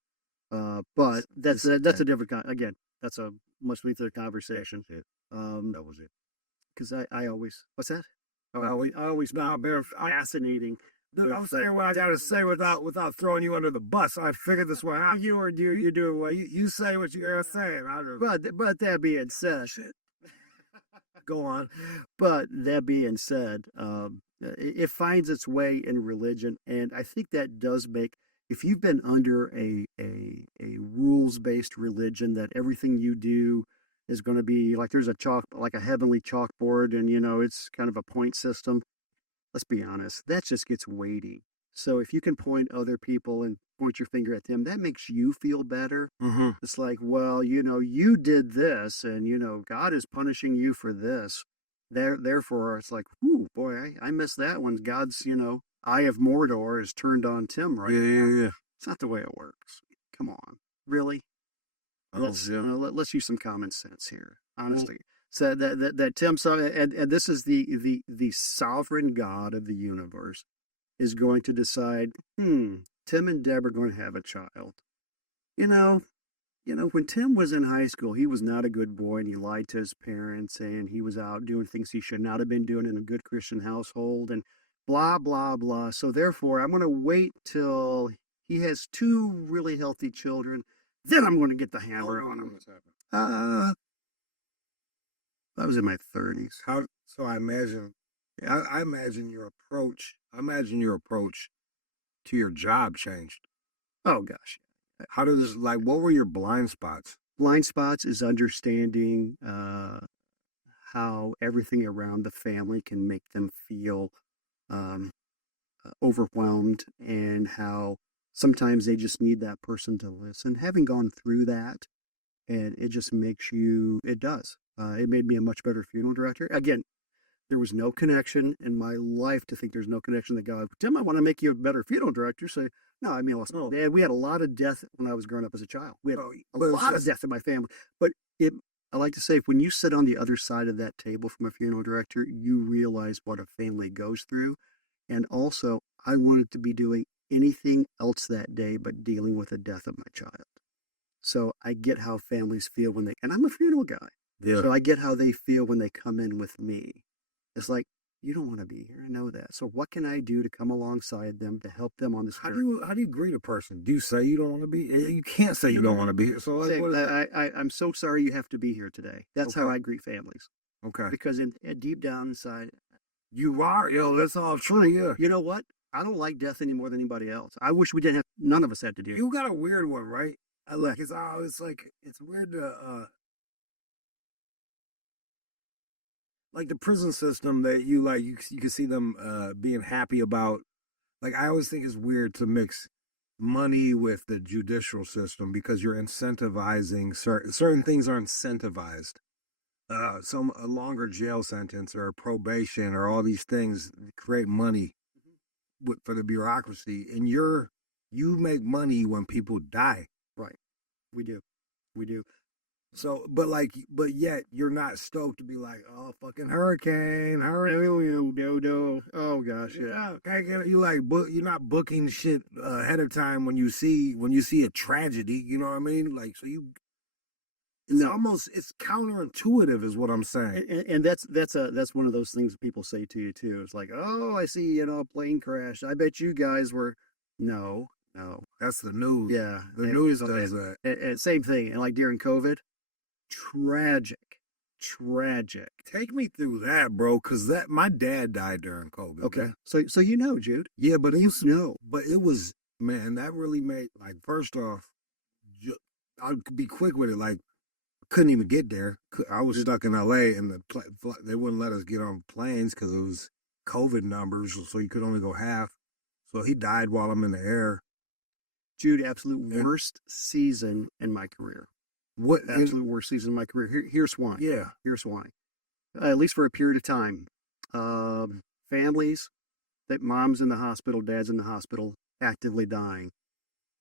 But that's a different, again, that's a much lengthier conversation. That was it. Because I always, what's that? Oh, I always found it fascinating. I'm saying what I gotta say without throwing you under the bus. I figured this one out. You do what You say what you gotta say. But that being said, Go on. but that being said, it finds its way in religion, and I think that does make, if you've been under a rules based religion that everything you do is going to be like there's like a heavenly chalkboard, and it's kind of a point system. Let's be honest, that just gets weighty. So if you can point other people and point your finger at them, that makes you feel better. Mm-hmm. It's like, well, you did this, and God is punishing you for this. Therefore, it's like, whoo, boy, I missed that one. God's, eye of Mordor is turned on Tim right now. Yeah. It's not the way it works. Come on, really? Let's use some common sense here, honestly. So that Tim saw, and this is the sovereign God of the universe is going to decide, Tim and Deb are going to have a child. When Tim was in high school, he was not a good boy, and he lied to his parents, and he was out doing things he should not have been doing in a good Christian household, and blah, blah, blah. So therefore, I'm going to wait till he has 2 really healthy children. Then I'm going to get the hammer on him. I was in my 30s. So I imagine your approach. I imagine your approach to your job changed. Oh gosh. How does what were your blind spots? Blind spots is understanding how everything around the family can make them feel overwhelmed, and how sometimes they just need that person to listen. Having gone through that, and it just makes you, it does. It made me a much better funeral director. Again, there was no connection in my life to think there's no connection to God. Tim, I want to make you a better funeral director. So, no, I mean, listen, Dad, we had a lot of death when I was growing up as a child. We had a lot of death in my family. But I like to say, when you sit on the other side of that table from a funeral director, you realize what a family goes through. And also, I wanted to be doing anything else that day but dealing with the death of my child. So I get how families feel and I'm a funeral guy. Yeah. So I get how they feel when they come in with me. It's like, you don't want to be here. I know that. So what can I do to come alongside them to help them on this journey? How do you greet a person? Do you say you don't want to be? You can't say you don't want to be here. So I'm so sorry you have to be here today. That's how I greet families. Okay. because deep down inside, You are, yo, that's all true, yeah. you know what? I don't like death any more than anybody else. I wish we didn't have, none of us had to deal. You got a weird one, right? I like it's always like it's weird to like the prison system that you like you can see them being happy about. Like I always think it's weird to mix money with the judicial system because you're incentivizing certain things are incentivized. Some a longer jail sentence or a probation or all these things create money for the bureaucracy, and you make money when people die. Right. We do. We do. So, but yet you're not stoked to be like, oh, fucking hurricane. No. Oh gosh, yeah. Yeah, can't get it. You like you're not booking shit ahead of time when you see a tragedy. You know what I mean? Like, so you, it's No. almost it's counterintuitive, is what I'm saying. And that's one of those things that people say to you too. It's like, oh, I see, a plane crash. I bet you guys were. No, no. That's the news. Yeah, The news does that. And same thing. And like during COVID, tragic. Take me through that, bro, because that my dad died during COVID. Okay, Man. so you know, Jude. Yeah, but it was man, that really made like first off, I'll be quick with it. Like, couldn't even get there. I was stuck in LA, and they wouldn't let us get on planes because it was COVID numbers, so you could only go half. So he died while I'm in the air. Jude, absolute worst season in my career. What absolute worst season in my career? Here's why. Yeah, here's why. At least for a period of time, families that mom's in the hospital, dad's in the hospital, actively dying.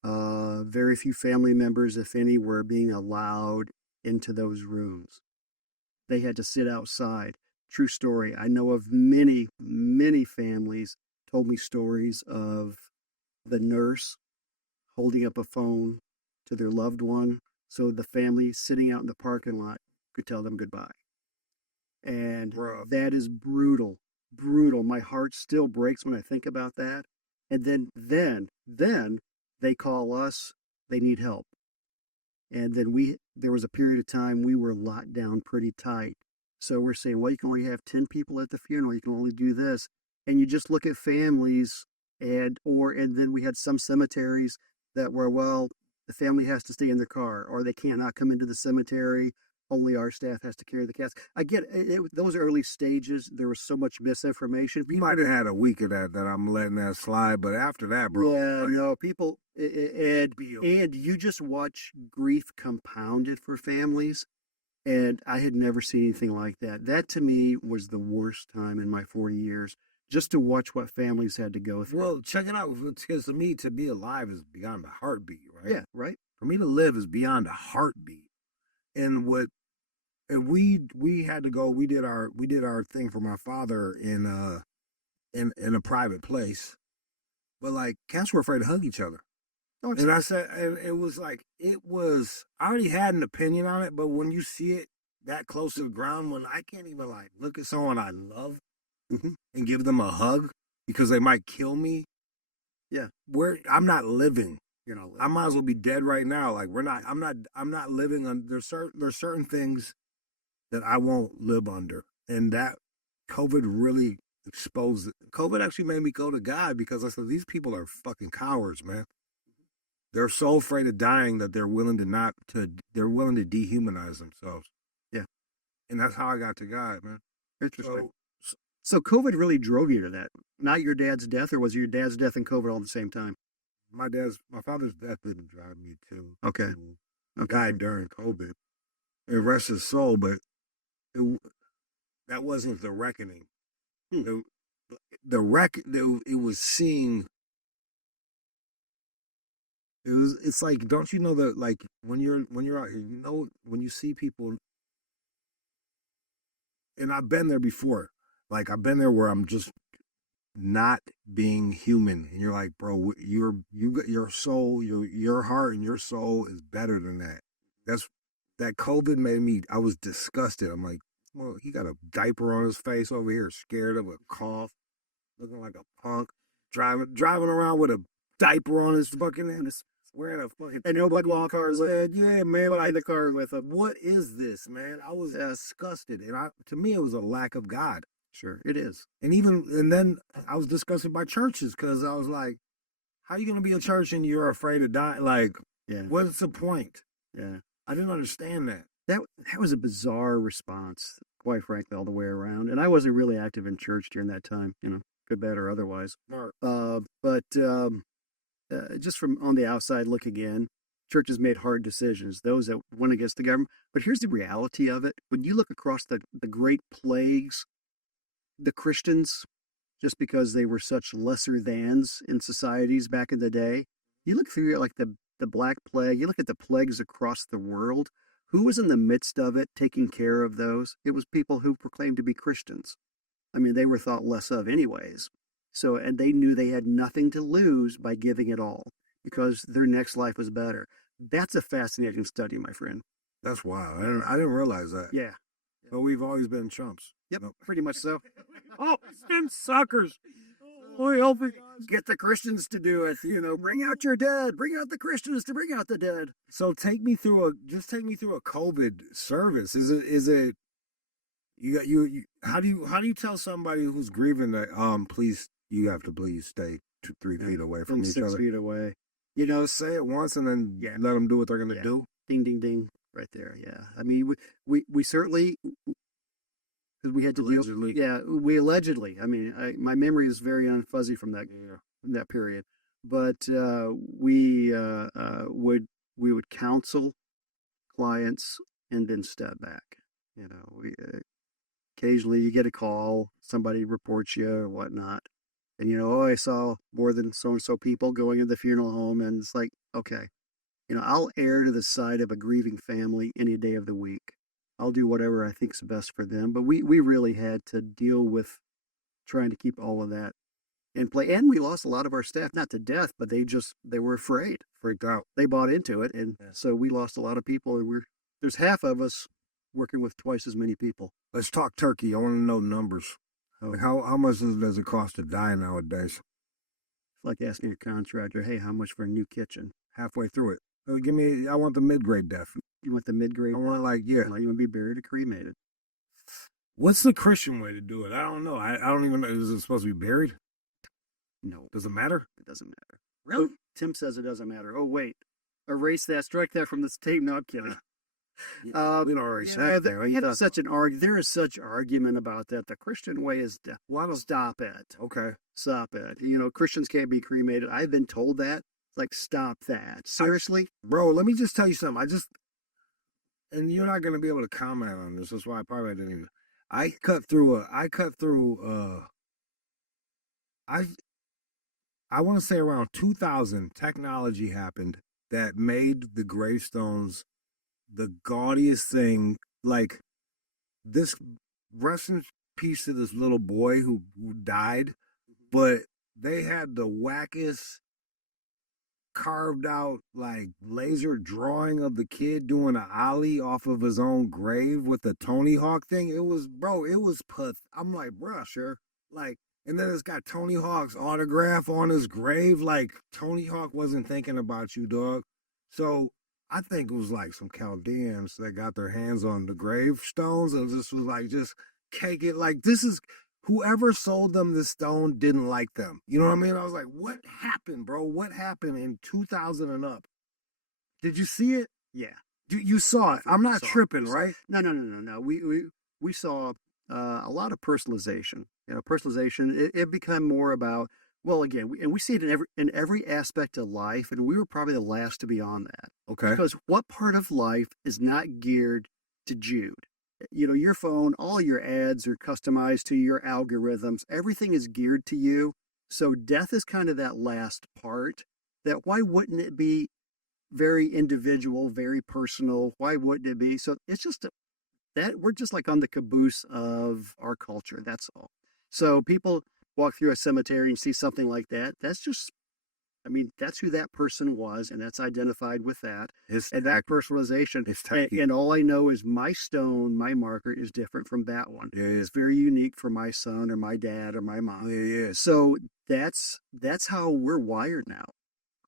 Very few family members, if any, were being allowed into those rooms. They had to sit outside. True story. I know of many families told me stories of the nurse holding up a phone to their loved one so the family sitting out in the parking lot could tell them goodbye. And that is brutal. My heart still breaks when I think about that. And then they call us, they need help. And then there was a period of time we were locked down pretty tight. So we're saying, well, you can only have 10 people at the funeral. You can only do this. And you just look at families and then we had some cemeteries that were, well, the family has to stay in their car or they cannot come into the cemetery. Only our staff has to carry the casket. I get it, those early stages, there was so much misinformation. We might have had a week of that I'm letting that slide, but after that, bro. Yeah, no, people, and you just watch grief compounded for families, and I had never seen anything like that. That to me was the worst time in my 40 years, just to watch what families had to go through. Well, check it out, because to me, to be alive is beyond a heartbeat, right? Yeah, right. For me to live is beyond a heartbeat. And we had to go. We did our thing for my father in a private place, but like cats were afraid to hug each other. Oh, and I said, and it was like I already had an opinion on it, but when you see it that close to the ground, when I can't even like look at someone I love and give them a hug because they might kill me. Yeah, I'm not living. You're not living. I might as well be dead right now. Like I'm not living on. There's certain things that I won't live under. And that COVID really exposed it. COVID actually made me go to God because I said, these people are fucking cowards, man. They're so afraid of dying that they're willing to dehumanize themselves. Yeah. And that's how I got to God, man. Interesting. So COVID really drove you to that. Not your dad's death, or was your dad's death and COVID all at the same time? My father's death didn't drive me to. Okay. Died during COVID. And rest his soul, but that wasn't the reckoning. It was seeing. It's like, don't you know that, like, when you're out here, when you see people, and I've been there before. Like, I've been there where I'm just not being human, and you're like, bro, your soul, your heart and your soul is better than that. That COVID made me. I was disgusted. I'm like, well, he got a diaper on his face over here, scared of a cough, looking like a punk, driving around with a diaper on his fucking head. wearing a fucking And nobody walk cars with. yeah, man. Buy the car with them. What is this, man? I was disgusted, and to me, it was a lack of God. Sure, it is. And then I was disgusted by churches because I was like, how are you going to be a church and you're afraid of dying? Like, Yeah. what's the point? Yeah. I didn't understand that. That was a bizarre response, quite frankly, all the way around. And I wasn't really active in church during that time, good, bad, or otherwise. But just from on the outside looking in, churches made hard decisions, those that went against the government. But here's the reality of it. When you look across the great plagues, the Christians, just because they were such lesser thans in societies back in the day, you look through like the Black Plague, you look at the plagues across the world, who was in the midst of it, taking care of those? It was people who proclaimed to be Christians. I mean, they were thought less of anyways. So, and they knew they had nothing to lose by giving it all because their next life was better. That's a fascinating study, my friend. That's wild. I didn't realize that. Yeah. But we've always been chumps. Yep, pretty much so. Oh, them suckers. Boy, help me. Get the Christians to do it. Bring out your dead. Bring out the Christians to bring out the dead. So take me through a COVID service. Is it you how do you tell somebody who's grieving that please you have to please stay 3 feet away from each 6 other? feet away. Say it once and then let them do what they're going to do. Ding, ding, ding. Right there. Yeah. I mean, we certainly, because we had to allegedly. We allegedly. I mean, my memory is very fuzzy from that period, but we would counsel clients and then step back. We occasionally you get a call, somebody reports you or whatnot, and I saw more than so and so people going in the funeral home, and it's like, okay. I'll err to the side of a grieving family any day of the week. I'll do whatever I think's best for them. But we really had to deal with trying to keep all of that in play. And we lost a lot of our staff, not to death, but they were afraid, freaked out. They bought into it. And so we lost a lot of people. And there's half of us working with twice as many people. Let's talk turkey. I want to know numbers. Like how much does it cost to die nowadays? It's like asking a contractor, hey, how much for a new kitchen? Halfway through it. I want the mid-grade death. You want the mid-grade? I want you want to be buried or cremated. What's the Christian way to do it? I don't know. I don't even know. Is it supposed to be buried? No. Does it matter? It doesn't matter. Really? Tim says it doesn't matter. Oh, wait. Erase that. Strike that from this tape. No, I'm kidding. We don't already say that. There is such argument about that. The Christian way is stop it. Okay. Stop it. Christians can't be cremated. I've been told that. Like, stop that. Seriously? Bro, let me just tell you something. And you're not going to be able to comment on this. That's why I probably didn't even. I want to say around 2000, technology happened that made the gravestones the gaudiest thing. Like, this, rest in peace to this little boy who died, but they had the wackest carved out like laser drawing of the kid doing an ollie off of his own grave with the Tony Hawk thing. It was I'm like, bruh, sure. Like, and then it's got Tony Hawk's autograph on his grave. Like, Tony Hawk wasn't thinking about you, dog. So I think it was like some Chaldeans that got their hands on the gravestones and just was like, just cake it. Like, this is, whoever sold them this stone didn't like them. You know what I mean? I was like, what happened, bro? What happened in 2000 and up? Did you see it? Yeah. You saw it. I'm not tripping, right? No. We saw a lot of personalization. Personalization, it became more about, well, again, we see it in every aspect of life, and we were probably the last to be on that. Okay. Because what part of life is not geared to Jude? Your phone, all your ads are customized to your algorithms. Everything is geared to you. So death is kind of that last part. That why wouldn't it be very individual, very personal? Why wouldn't it be? So it's just that we're just like on the caboose of our culture. That's all. So people walk through a cemetery and see something like that. That's just, that's who that person was, and that's identified with that. And that personalization. And all I know is my stone, my marker is different from that one. Yeah, it's very unique for my son or my dad or my mom. Yeah. So that's how we're wired now.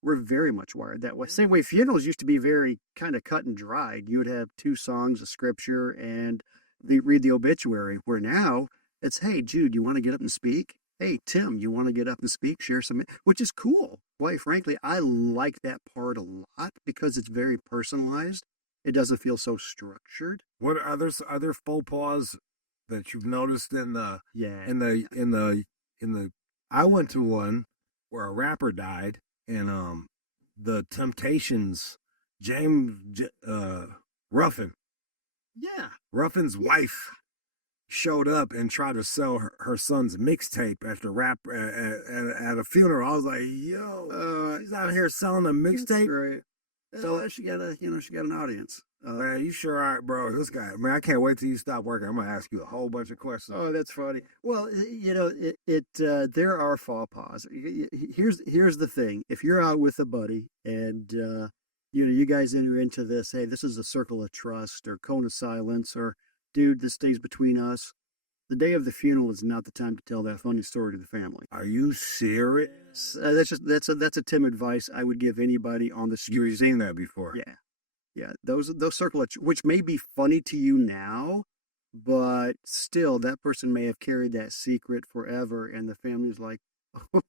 We're very much wired that way. Same way funerals used to be very kind of cut and dried. You would have two songs of scripture and read the obituary. Where now it's, hey, Jude, you want to get up and speak? Hey, Tim, you want to get up and speak? Share some, which is cool. Quite frankly, I like that part a lot because it's very personalized. It doesn't feel so structured. What are other faux pas that you've noticed in the Yeah. in the I went to one where a rapper died and the Temptations James Ruffin Yeah. Ruffin's wife showed up and tried to sell her son's mixtape at the rap at a funeral. I was like, yo, she's out here selling a mixtape. Right. So she got she got an audience. Man, you sure are, bro. This guy, man, I can't wait till you stop working. I'm gonna ask you a whole bunch of questions. Oh, that's funny. Well, there are faux pas. Here's the thing. If you're out with a buddy and you guys enter into this, hey, this is a circle of trust or cone of silence or dude, this stays between us. The day of the funeral is not the time to tell that funny story to the family. Are you serious? That's a Tim advice I would give anybody on the street. You've seen that before. Yeah. Those circle which may be funny to you now, but still that person may have carried that secret forever, and the family's like,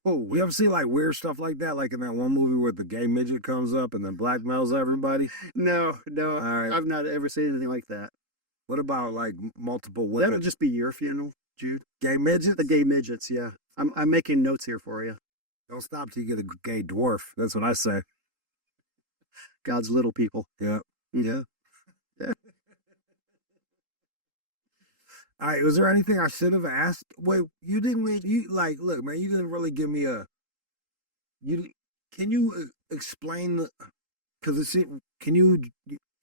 oh. We ever see like weird stuff like that, like in that one movie where the gay midget comes up and then blackmails everybody? No, All right. I've not ever seen anything like that. What about like multiple women? That'll just be your funeral, Jude. Gay midgets? The gay midgets, yeah. I'm making notes here for you. Don't stop till you get a gay dwarf. That's what I say. God's little people. Yeah. Yeah. All right. Was there anything I should have asked? Wait, you didn't. Look, man. You didn't really give me a. Can you explain? Because can you?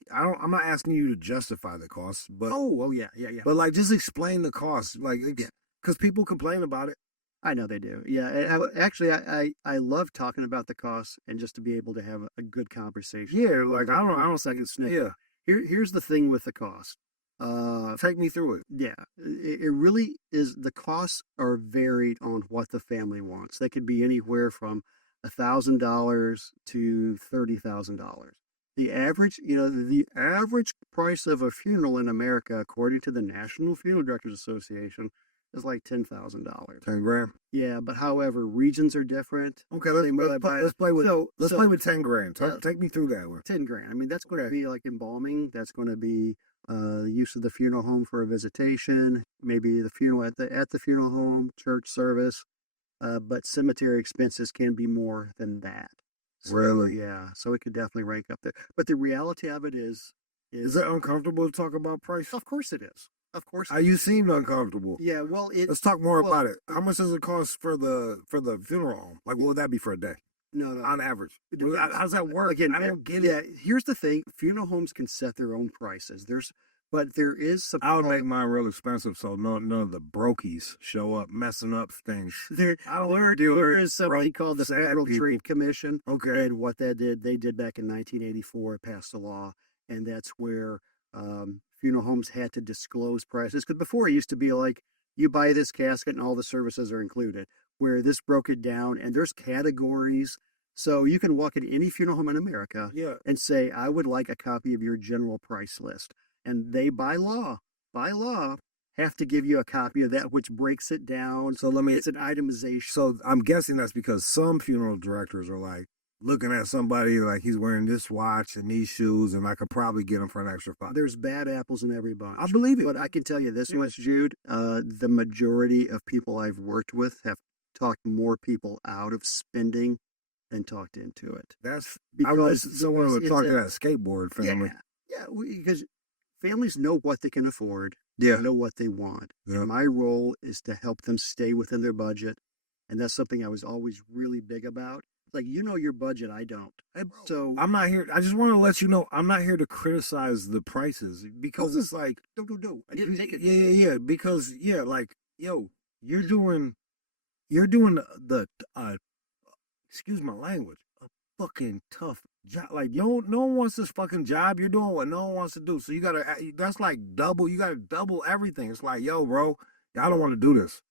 I'm not asking you to justify the cost, but Yeah. But like, just explain the cost, like, because people complain about it. I know they do. Yeah, and actually, I love talking about the costs and just to be able to have a good conversation. Yeah, like I don't second sniff. Yeah. Here's the thing with the cost. Take me through it. Yeah, it really is. The costs are varied on what the family wants. They could be anywhere from $1,000 to $30,000. The average price of a funeral in America, according to the National Funeral Directors Association, is like $10,000. 10 grand. Yeah, but however, regions are different. Okay, let's play with 10 grand. Take me through that one. 10 grand. I mean, that's going to be like embalming. That's going to be the use of the funeral home for a visitation. Maybe the funeral at the funeral home, church service. But cemetery expenses can be more than that. So, Really? Yeah. So it could definitely rank up there. But the reality of it is that uncomfortable to talk about price? Of course it is. Of course. You seemed uncomfortable. Yeah. Well, let's talk more about it. How much does it cost for the funeral home? Like, what would that be for a day? No. On average, how's that work? Again, I don't get it. Yeah. Here's the thing: funeral homes can set their own prices. But there is some. I would make mine real expensive, so none of the brokies show up messing up things. There is something called the Federal Trade Commission. Okay. And what they did back in 1984, passed a law, and that's where funeral homes had to disclose prices. Because before it used to be like, you buy this casket and all the services are included. Where this broke it down, and there's categories. So you can walk into any funeral home in America and say, I would like a copy of your general price list. And they, by law, have to give you a copy of that, which breaks it down. So it's an itemization. So I'm guessing that's because some funeral directors are like looking at somebody like he's wearing this watch and these shoes, and I could probably get him for an extra $5. There's bad apples in every bunch. I believe it. But I can tell you this much, Jude. The majority of people I've worked with have talked more people out of spending than talked into it. I was someone would talk to that skateboard family. Yeah, because families know what they can afford. Yeah. Know what they want. Yeah. My role is to help them stay within their budget. And that's something I was always really big about. Like, your budget, I don't. So I'm not here. I just want to let you know, I'm not here to criticize the prices because it's like, no. I didn't take it. Yeah. Because, like, yo, you're doing the excuse my language, a fucking tough job. Like, no one wants this fucking job. You're doing what no one wants to do. So that's like double. You gotta double everything. It's like, yo, bro, I don't want to do this.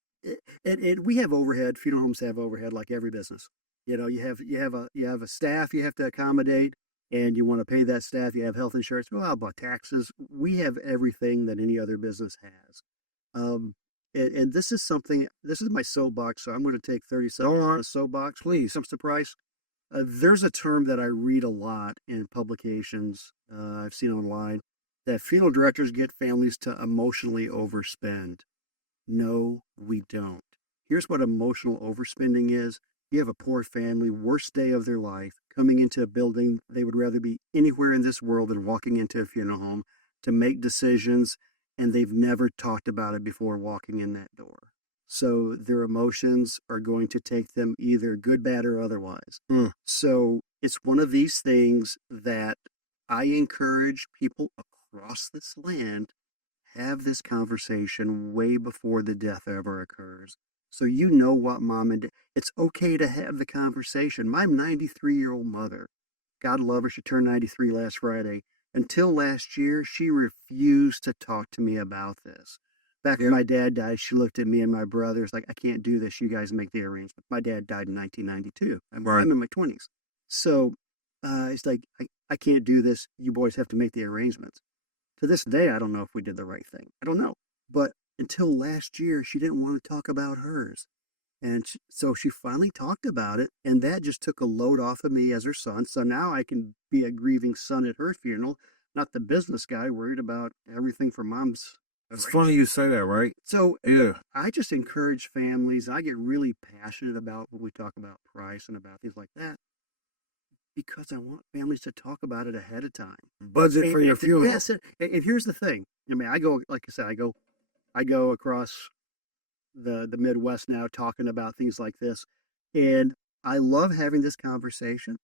And we have overhead. Funeral homes have overhead like every business. You have a staff you have to accommodate, and you want to pay that staff. You have health insurance. Well, how about taxes? We have everything that any other business has. Um, and this is something. This is my soapbox, so I'm going to take 30 seconds on a soapbox. Please. Comes to price. There's a term that I read a lot in publications I've seen online that funeral directors get families to emotionally overspend. No, we don't. Here's what emotional overspending is. You have a poor family, worst day of their life, coming into a building they would rather be anywhere in this world than walking into a funeral home to make decisions, and they've never talked about it before walking in that door. So their emotions are going to take them either good, bad, or otherwise. So it's one of these things that I encourage people across this land have this conversation way before the death ever occurs. So you know what mom and dad, it's okay to have the conversation. My 93-year-old mother, God love her, she turned 93 last Friday. Until last year, she refused to talk to me about this. Back when my dad died, she looked at me and my brothers like, I can't do this. You guys make the arrangement. My dad died in 1992. I'm in my 20s. So it's like, I can't do this. You boys have to make the arrangements. To this day, I don't know if we did the right thing. I don't know. But until last year, she didn't want to talk about hers. And so she finally talked about it, and that just took a load off of me as her son. So now I can be a grieving son at her funeral, not the business guy worried about everything for mom's. It's funny you say that, right? So yeah, I just encourage families. I get really passionate about when we talk about price and about things like that, because I want families to talk about it ahead of time. Budget for your funeral. Yes, and here's the thing. I mean, like I said, I go across the Midwest now talking about things like this, and I love having this conversation.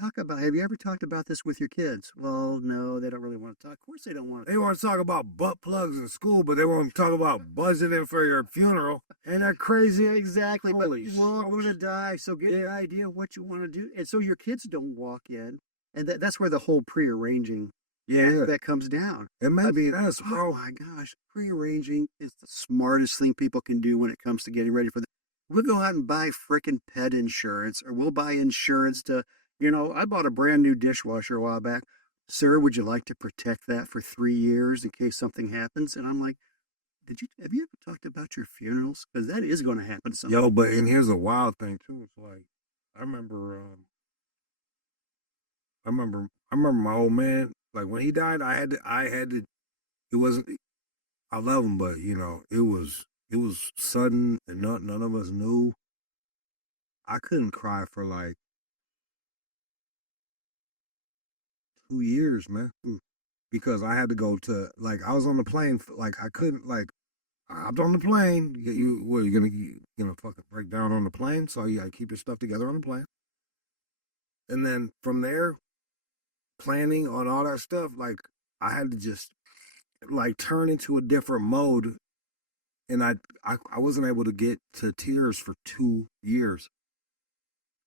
Have you ever talked about this with your kids? Well, no, they don't really want to talk. Of course they don't want to. They want to talk about butt plugs in school, but they want to talk about budgeting for your funeral. Ain't that crazy? Exactly. Holy but we're going to die, so get an idea of what you want to do. And so your kids don't walk in, and that's where the whole prearranging that comes down. It may be this, bro. Oh my gosh, prearranging is the smartest thing people can do when it comes to getting ready for the. We'll go out and buy frickin' pet insurance, or we'll buy insurance to. I bought a brand new dishwasher a while back. Sir, would you like to protect that for 3 years in case something happens? And I'm like, have you ever talked about your funerals? Because that is going to happen someday. Yo, but and here's a wild thing too. It's like I remember my old man. Like when he died, I had to. It wasn't. I love him, but it was sudden and none of us knew. I couldn't cry for like 2 years, man, because I had to go to I was on the plane. I couldn't I hopped on the plane. You gonna fucking break down on the plane? So you gotta keep your stuff together on the plane, and then from there, planning on all that stuff. I had to just turn into a different mode, and I wasn't able to get to tears for 2 years.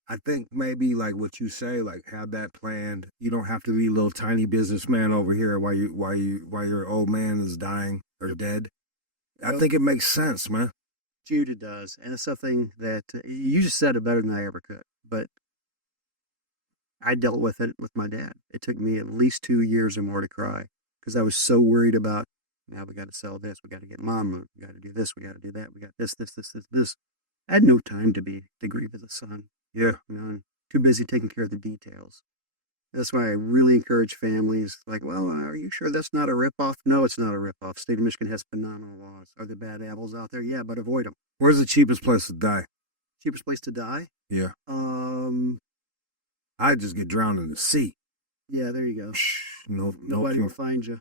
I think maybe what you say, have that planned. You don't have to be a little tiny businessman over here while your old man is dying or dead. I think it makes sense, man. Judey does, and it's something that you just said it better than I ever could. But I dealt with it with my dad. It took me at least 2 years or more to cry because I was so worried about. Now we got to sell this. We got to get mom moved. We got to do this. We got to do that. We got this. I had no time to grieve as a son. Yeah. I'm too busy taking care of the details. That's why I really encourage families well, are you sure that's not a ripoff? No, it's not a ripoff. State of Michigan has phenomenal laws. Are there bad apples out there? Yeah, but avoid them. Where's the cheapest place to die? Cheapest place to die? Yeah. I just get drowned in the sea. Yeah, there you go. Nobody will find you.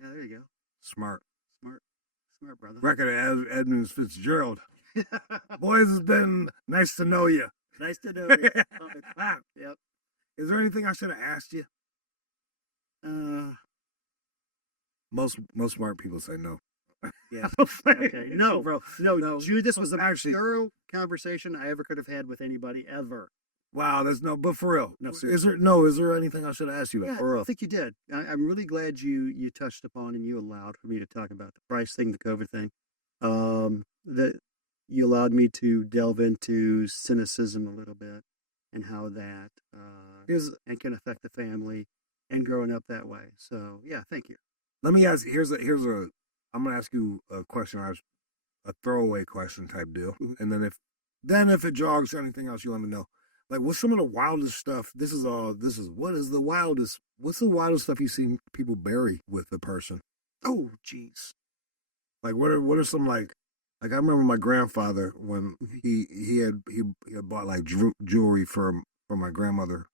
Yeah, there you go. Smart, brother. Record of Edmund Fitzgerald. Boys, it's been nice to know you. Nice to know you. Yep. Is there anything I should have asked you? Most smart people say no. Yeah. Okay. No, bro. No. Jude, this was the most thorough conversation I ever could have had with anybody ever. Wow, but for real. No, is there anything I should have asked you? Yeah, I think you did. I'm really glad you touched upon and you allowed for me to talk about the price thing, the COVID thing. you allowed me to delve into cynicism a little bit and how that and can affect the family and growing up that way. So yeah, thank you. Let me ask. Here's a. I'm gonna ask you a question. A throwaway question type deal, Mhm. and then if it jogs anything else, you let me know. Like, what's some of the wildest stuff? This is all. This is what is the wildest? What's the wildest stuff you've seen people bury with a person? Oh, geez. Like, what are some like I remember my grandfather when he had bought like jewelry for my grandmother.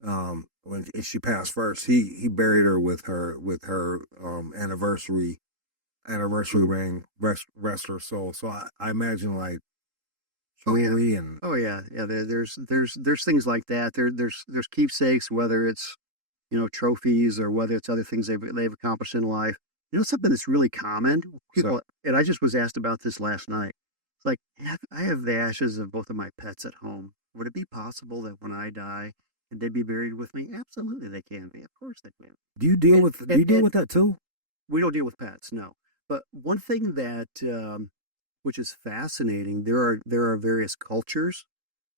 When she passed first, he buried her with her anniversary ring, rest her soul. So I imagine like Oh yeah. jewelry and Oh yeah. Yeah. There's things like that. There's keepsakes, whether it's trophies or whether it's other things they've accomplished in life. Something that's really common. so People, and I just was asked about this last night. It's like I have the ashes of both of my pets at home. Would it be possible that when I die, and they'd be buried with me? Absolutely, they can be. Of course, they can. do you deal And, with do and, you deal and with that too? we don't deal with pets, no. But one thing that which is fascinating, there are various cultures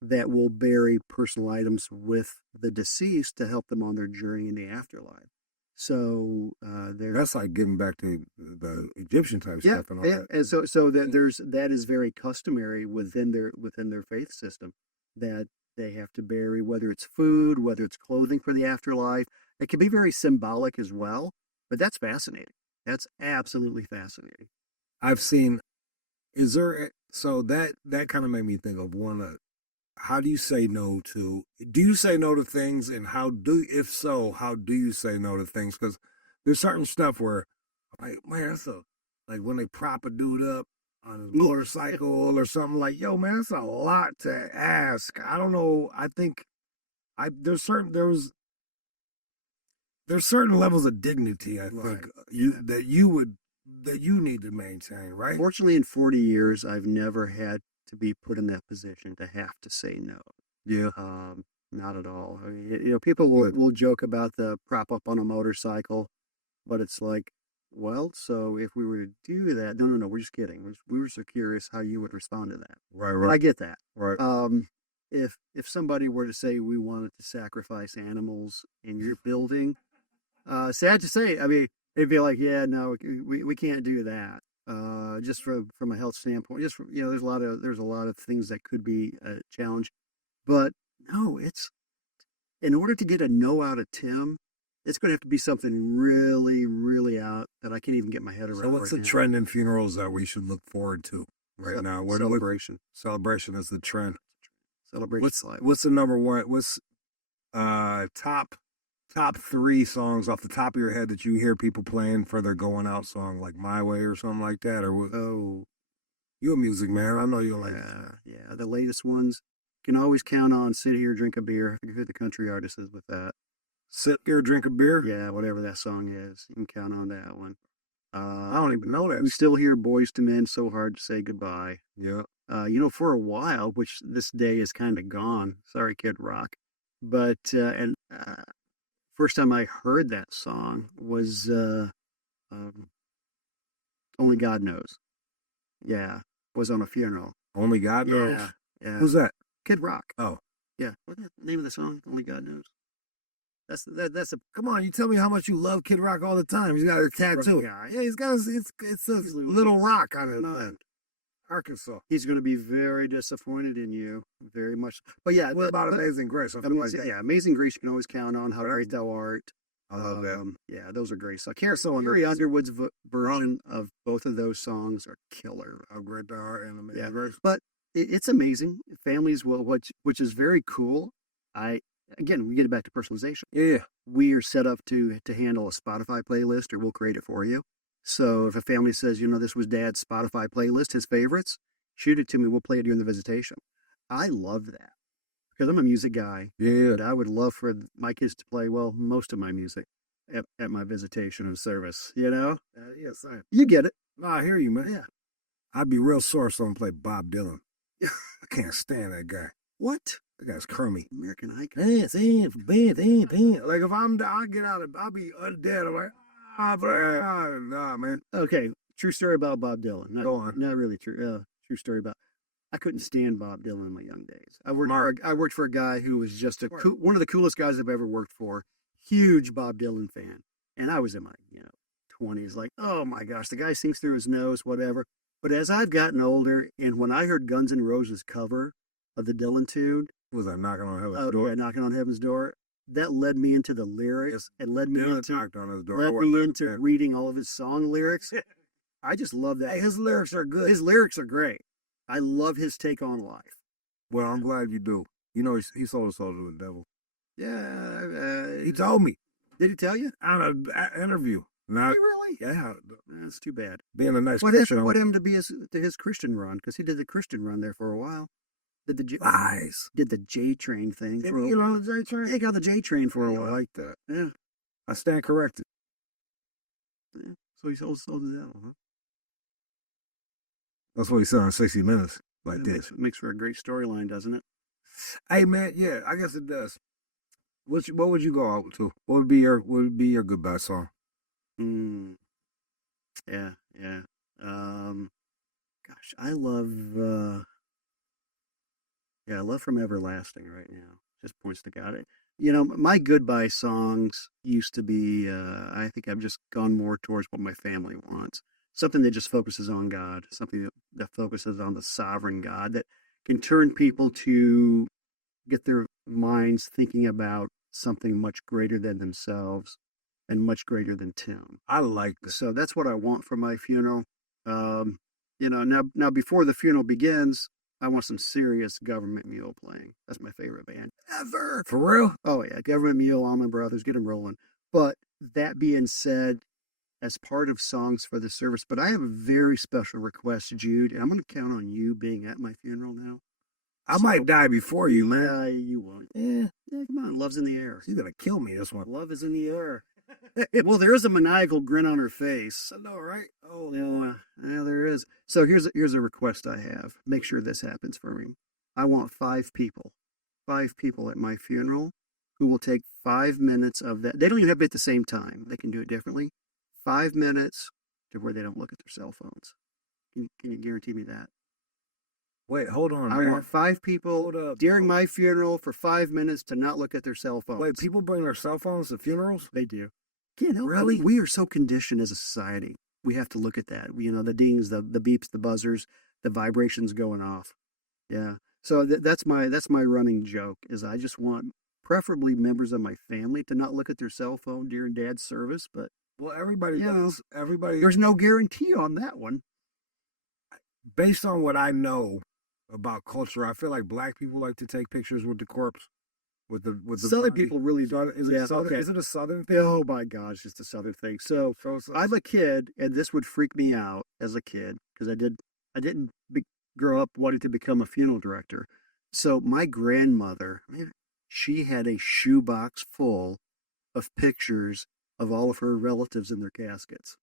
that will bury personal items with the deceased to help them on their journey in the afterlife. So there, That's like getting back to the Egyptian type yeah, stuff and all yeah, that. and so that is very customary within their faith system that they have to bury, whether it's food, whether it's clothing for the afterlife. It can be very symbolic as well, but that's fascinating. That's absolutely fascinating. I've seen. Is there so that kind of made me think of one. How do you say no to? Do you say no to things, and if so, how do you say no to things? Because there's certain stuff where, like, man, that's a like when they prop a dude up on his motorcycle or something. Like, yo, man, that's a lot to ask. I don't know. I think I there's certain levels of dignity. I Right. think that you need to maintain, right? Fortunately, in 40 years, I've never had to be put in that position to have to say no. Yeah. Not at all. I mean, people Good. will joke about the prop up on a motorcycle, but it's like, well, so if we were to do that, no, no, no, we're just kidding. We were so curious how you would respond to that. Right. And I Right. get that. Right. If somebody were to say we wanted to sacrifice animals in your building, sad to say, I mean, they'd be like, yeah, no, we can't do that. Just from a health standpoint, just there's a lot of things that could be a challenge, but no, it's in order to get a no out of Tim, it's going to have to be something really, really out that I can't even get my head So around what's right the now. trend in funerals that we should look forward to right now? Celebration, Celebration is the trend. celebration What's life. what's the number one? What's top three songs off the top of your head that you hear people playing for their going out song, like "My Way" or something like that? Or Oh, you a music man? I know you like. yeah. The latest ones can always count on "Sit Here, Drink a Beer." I forget who the country artist is with that. Sit here, drink a beer. Yeah, whatever that song is, you can count on that one. I don't even know that. We still hear "Boys to Men," "So Hard to Say Goodbye." Yeah. For a while, which this day is kind of gone. Sorry, Kid Rock. But and first time I heard that song was um, "Only God Knows." Yeah, was on a funeral. Only God knows. Yeah, yeah. Who's that? Kid Rock. Oh, Yeah, what's the name of the song? "Only God Knows." That's a come on! You tell me how much you love Kid Rock all the time. He's got a tattoo. guy. Yeah, he's got. It's a little rock on his No, thing. Arkansas. he's going to be very disappointed in you, very much. But yeah, What about Amazing Grace? I feel like that. yeah, Amazing Grace you can always count on. How Great Thou Art. I love that. Yeah, those are great. So Carrie Underwood's version of both of those songs are killer. How great they are and Amazing Yeah, Grace. but it's amazing. Families will, which is very cool. Again, we get it back to personalization. Yeah. We are set up to handle a Spotify playlist, or we'll create it for you. So if a family says, this was Dad's Spotify playlist, his favorites, shoot it to me. We'll play it during the visitation. I love that because I'm a music guy. Yeah. And I would love for my kids to play, well, most of my music at my visitation and service. Yes, You get it. no, I hear you, man. Yeah. I'd be real sore if someone played Bob Dylan. I can't stand that guy. What? That guy's crummy. American Icon. Like if I get out of, I'll be undead. I'm like, nah, man. Okay. True story about Bob Dylan. Go on. Not really true. True story about. I couldn't stand Bob Dylan in my young days. Mark. I worked for a guy who was just one of the coolest guys I've ever worked for. Huge Bob Dylan fan, and I was in my 20s, like, oh my gosh, the guy sings through his nose, whatever. But as I've gotten older, and when I heard Guns N' Roses cover of the Dylan tune, Was I knocking on heaven's door? Yeah, knocking on heaven's door, that led me into the lyrics and led me Dylan into knocked on his door. reading all of his song lyrics. I just love that. Hey, his lyrics are good. His lyrics are great. I love his take on life. Well, I'm glad you do. You know, he sold his soul to the devil. Yeah, He told me did he tell you? on an interview. Now, Did he really? yeah, That's too bad. being a nice What Christian. happened to his Christian run? Because he did the Christian run there for a while. Did the Lies. did the J train thing? Did he get on the J train? He got the J train for a I while. like that. Yeah. I stand corrected. Yeah. So he sold the devil, huh? That's what he said on 60 Minutes. Like this. Makes for a great storyline, doesn't it? Hey man, yeah, I guess it does. What would you go out to? What would be your goodbye song? Yeah. Gosh, I love From Everlasting right now. Just points to God. My goodbye songs used to be, I think I've just gone more towards what my family wants. Something that just focuses on God, something that focuses on the sovereign God, that can turn people to get their minds thinking about something much greater than themselves and much greater than Tim. I like this. So that's what I want for my funeral. Now before the funeral begins, I want some serious Government Mule playing. That's my favorite band ever. For real? Oh yeah, Government Mule, Allman Brothers, get them rolling. But that being said, as part of songs for the service, but I have a very special request, Jude, and I'm going to count on you being at my funeral now. I might die before you, man. You won't. Yeah, Come on, love's in the air. she's gonna kill me this one. Love is in the air. Well, there is a maniacal grin on her face. I know, right? Oh, yeah, there is. So here's a request I have. Make sure this happens for me. I want 5 people at my funeral who will take 5 minutes of that. They don't even have to be at the same time. They can do it differently. 5 minutes to where they don't look at their cell phones. Can you guarantee me that? Wait, hold on, I man. want 5 people during my funeral for 5 minutes to not look at their cell phones. Wait, people bring their cell phones to funerals? They do. Can't help Really? it. We are so conditioned as a society. We have to look at that. The dings, the beeps, the buzzers, the vibrations going off. Yeah. So that's my running joke is I just want preferably members of my family to not look at their cell phone during Dad's service, but Well, everybody does. Everybody. there's no guarantee on that one. Based on what I know about culture, I feel like black people like to take pictures with the corpse, with the Southern body. people really do. Is it southern? Okay. Is it a southern thing? Oh my gosh, it's a Southern thing. So I'm a kid, and this would freak me out as a kid because I didn't grow up wanting to become a funeral director. So my grandmother, she had a shoebox full of pictures of all of her relatives in their caskets.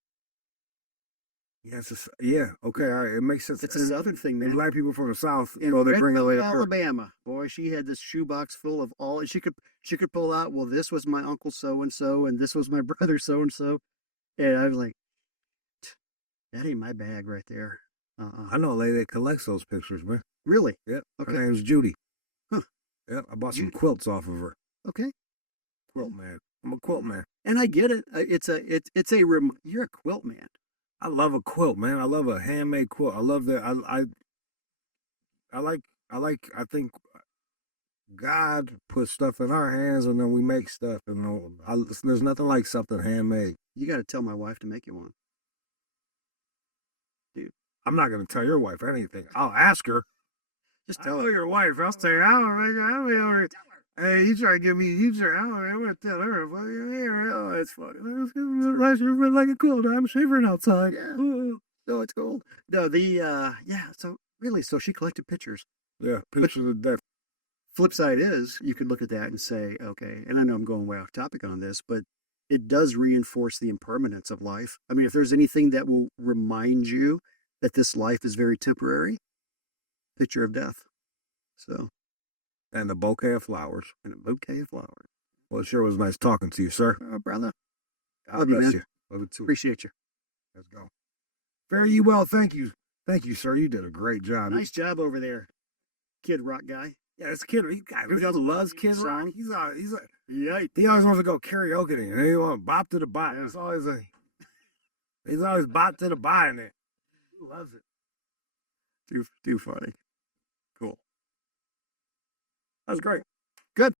Yes, yeah. Okay, all right. It makes sense. It's a Southern thing, man. Black people from the South, In they bring it away to Alabama. Boy, she had this shoebox full of all, and she could pull out. Well, this was my uncle so and so, and this was my brother so and so, and I was like, that ain't my bag right there. I know a lady that collects those pictures, man. Really? Yep. Okay. Her name's Judey. Huh. Yep. I bought some quilts off of her. Okay. Quilt man. I'm a quilt man. And I get it. You're a quilt man. I love a quilt, man. I love a handmade quilt. I love that. I think God puts stuff in our hands and then we make stuff. And there's nothing like something handmade. You got to tell my wife to make you one. Dude. I'm not going to tell your wife anything. I'll ask her. Just tell her your wife. I'll say, hey, you try to give me, I'm going to tell her. Oh, it's funny. Like a quilt. I'm shivering outside. Yeah. No, it's cold. No, so she collected pictures. Yeah, pictures of death. Flip side is, you could look at that and say, okay, and I know I'm going way off topic on this, but it does reinforce the impermanence of life. I mean, if there's anything that will remind you that this life is very temporary, picture of death. So. And a bouquet of flowers. Well, it sure was nice talking to you, sir. Brother. God bless you. Love you too. Appreciate you. Let's go. Fare you well. Thank you. Thank you, sir. You did a great job. Nice job over there, Kid Rock guy. Yeah, this kid, he loves Kid Rock. Yeah. He always wants to go karaoke and he wants bop to the bop. It's always he's always bop to the bop in it. He loves it. Too funny. Cool. That's great. Good.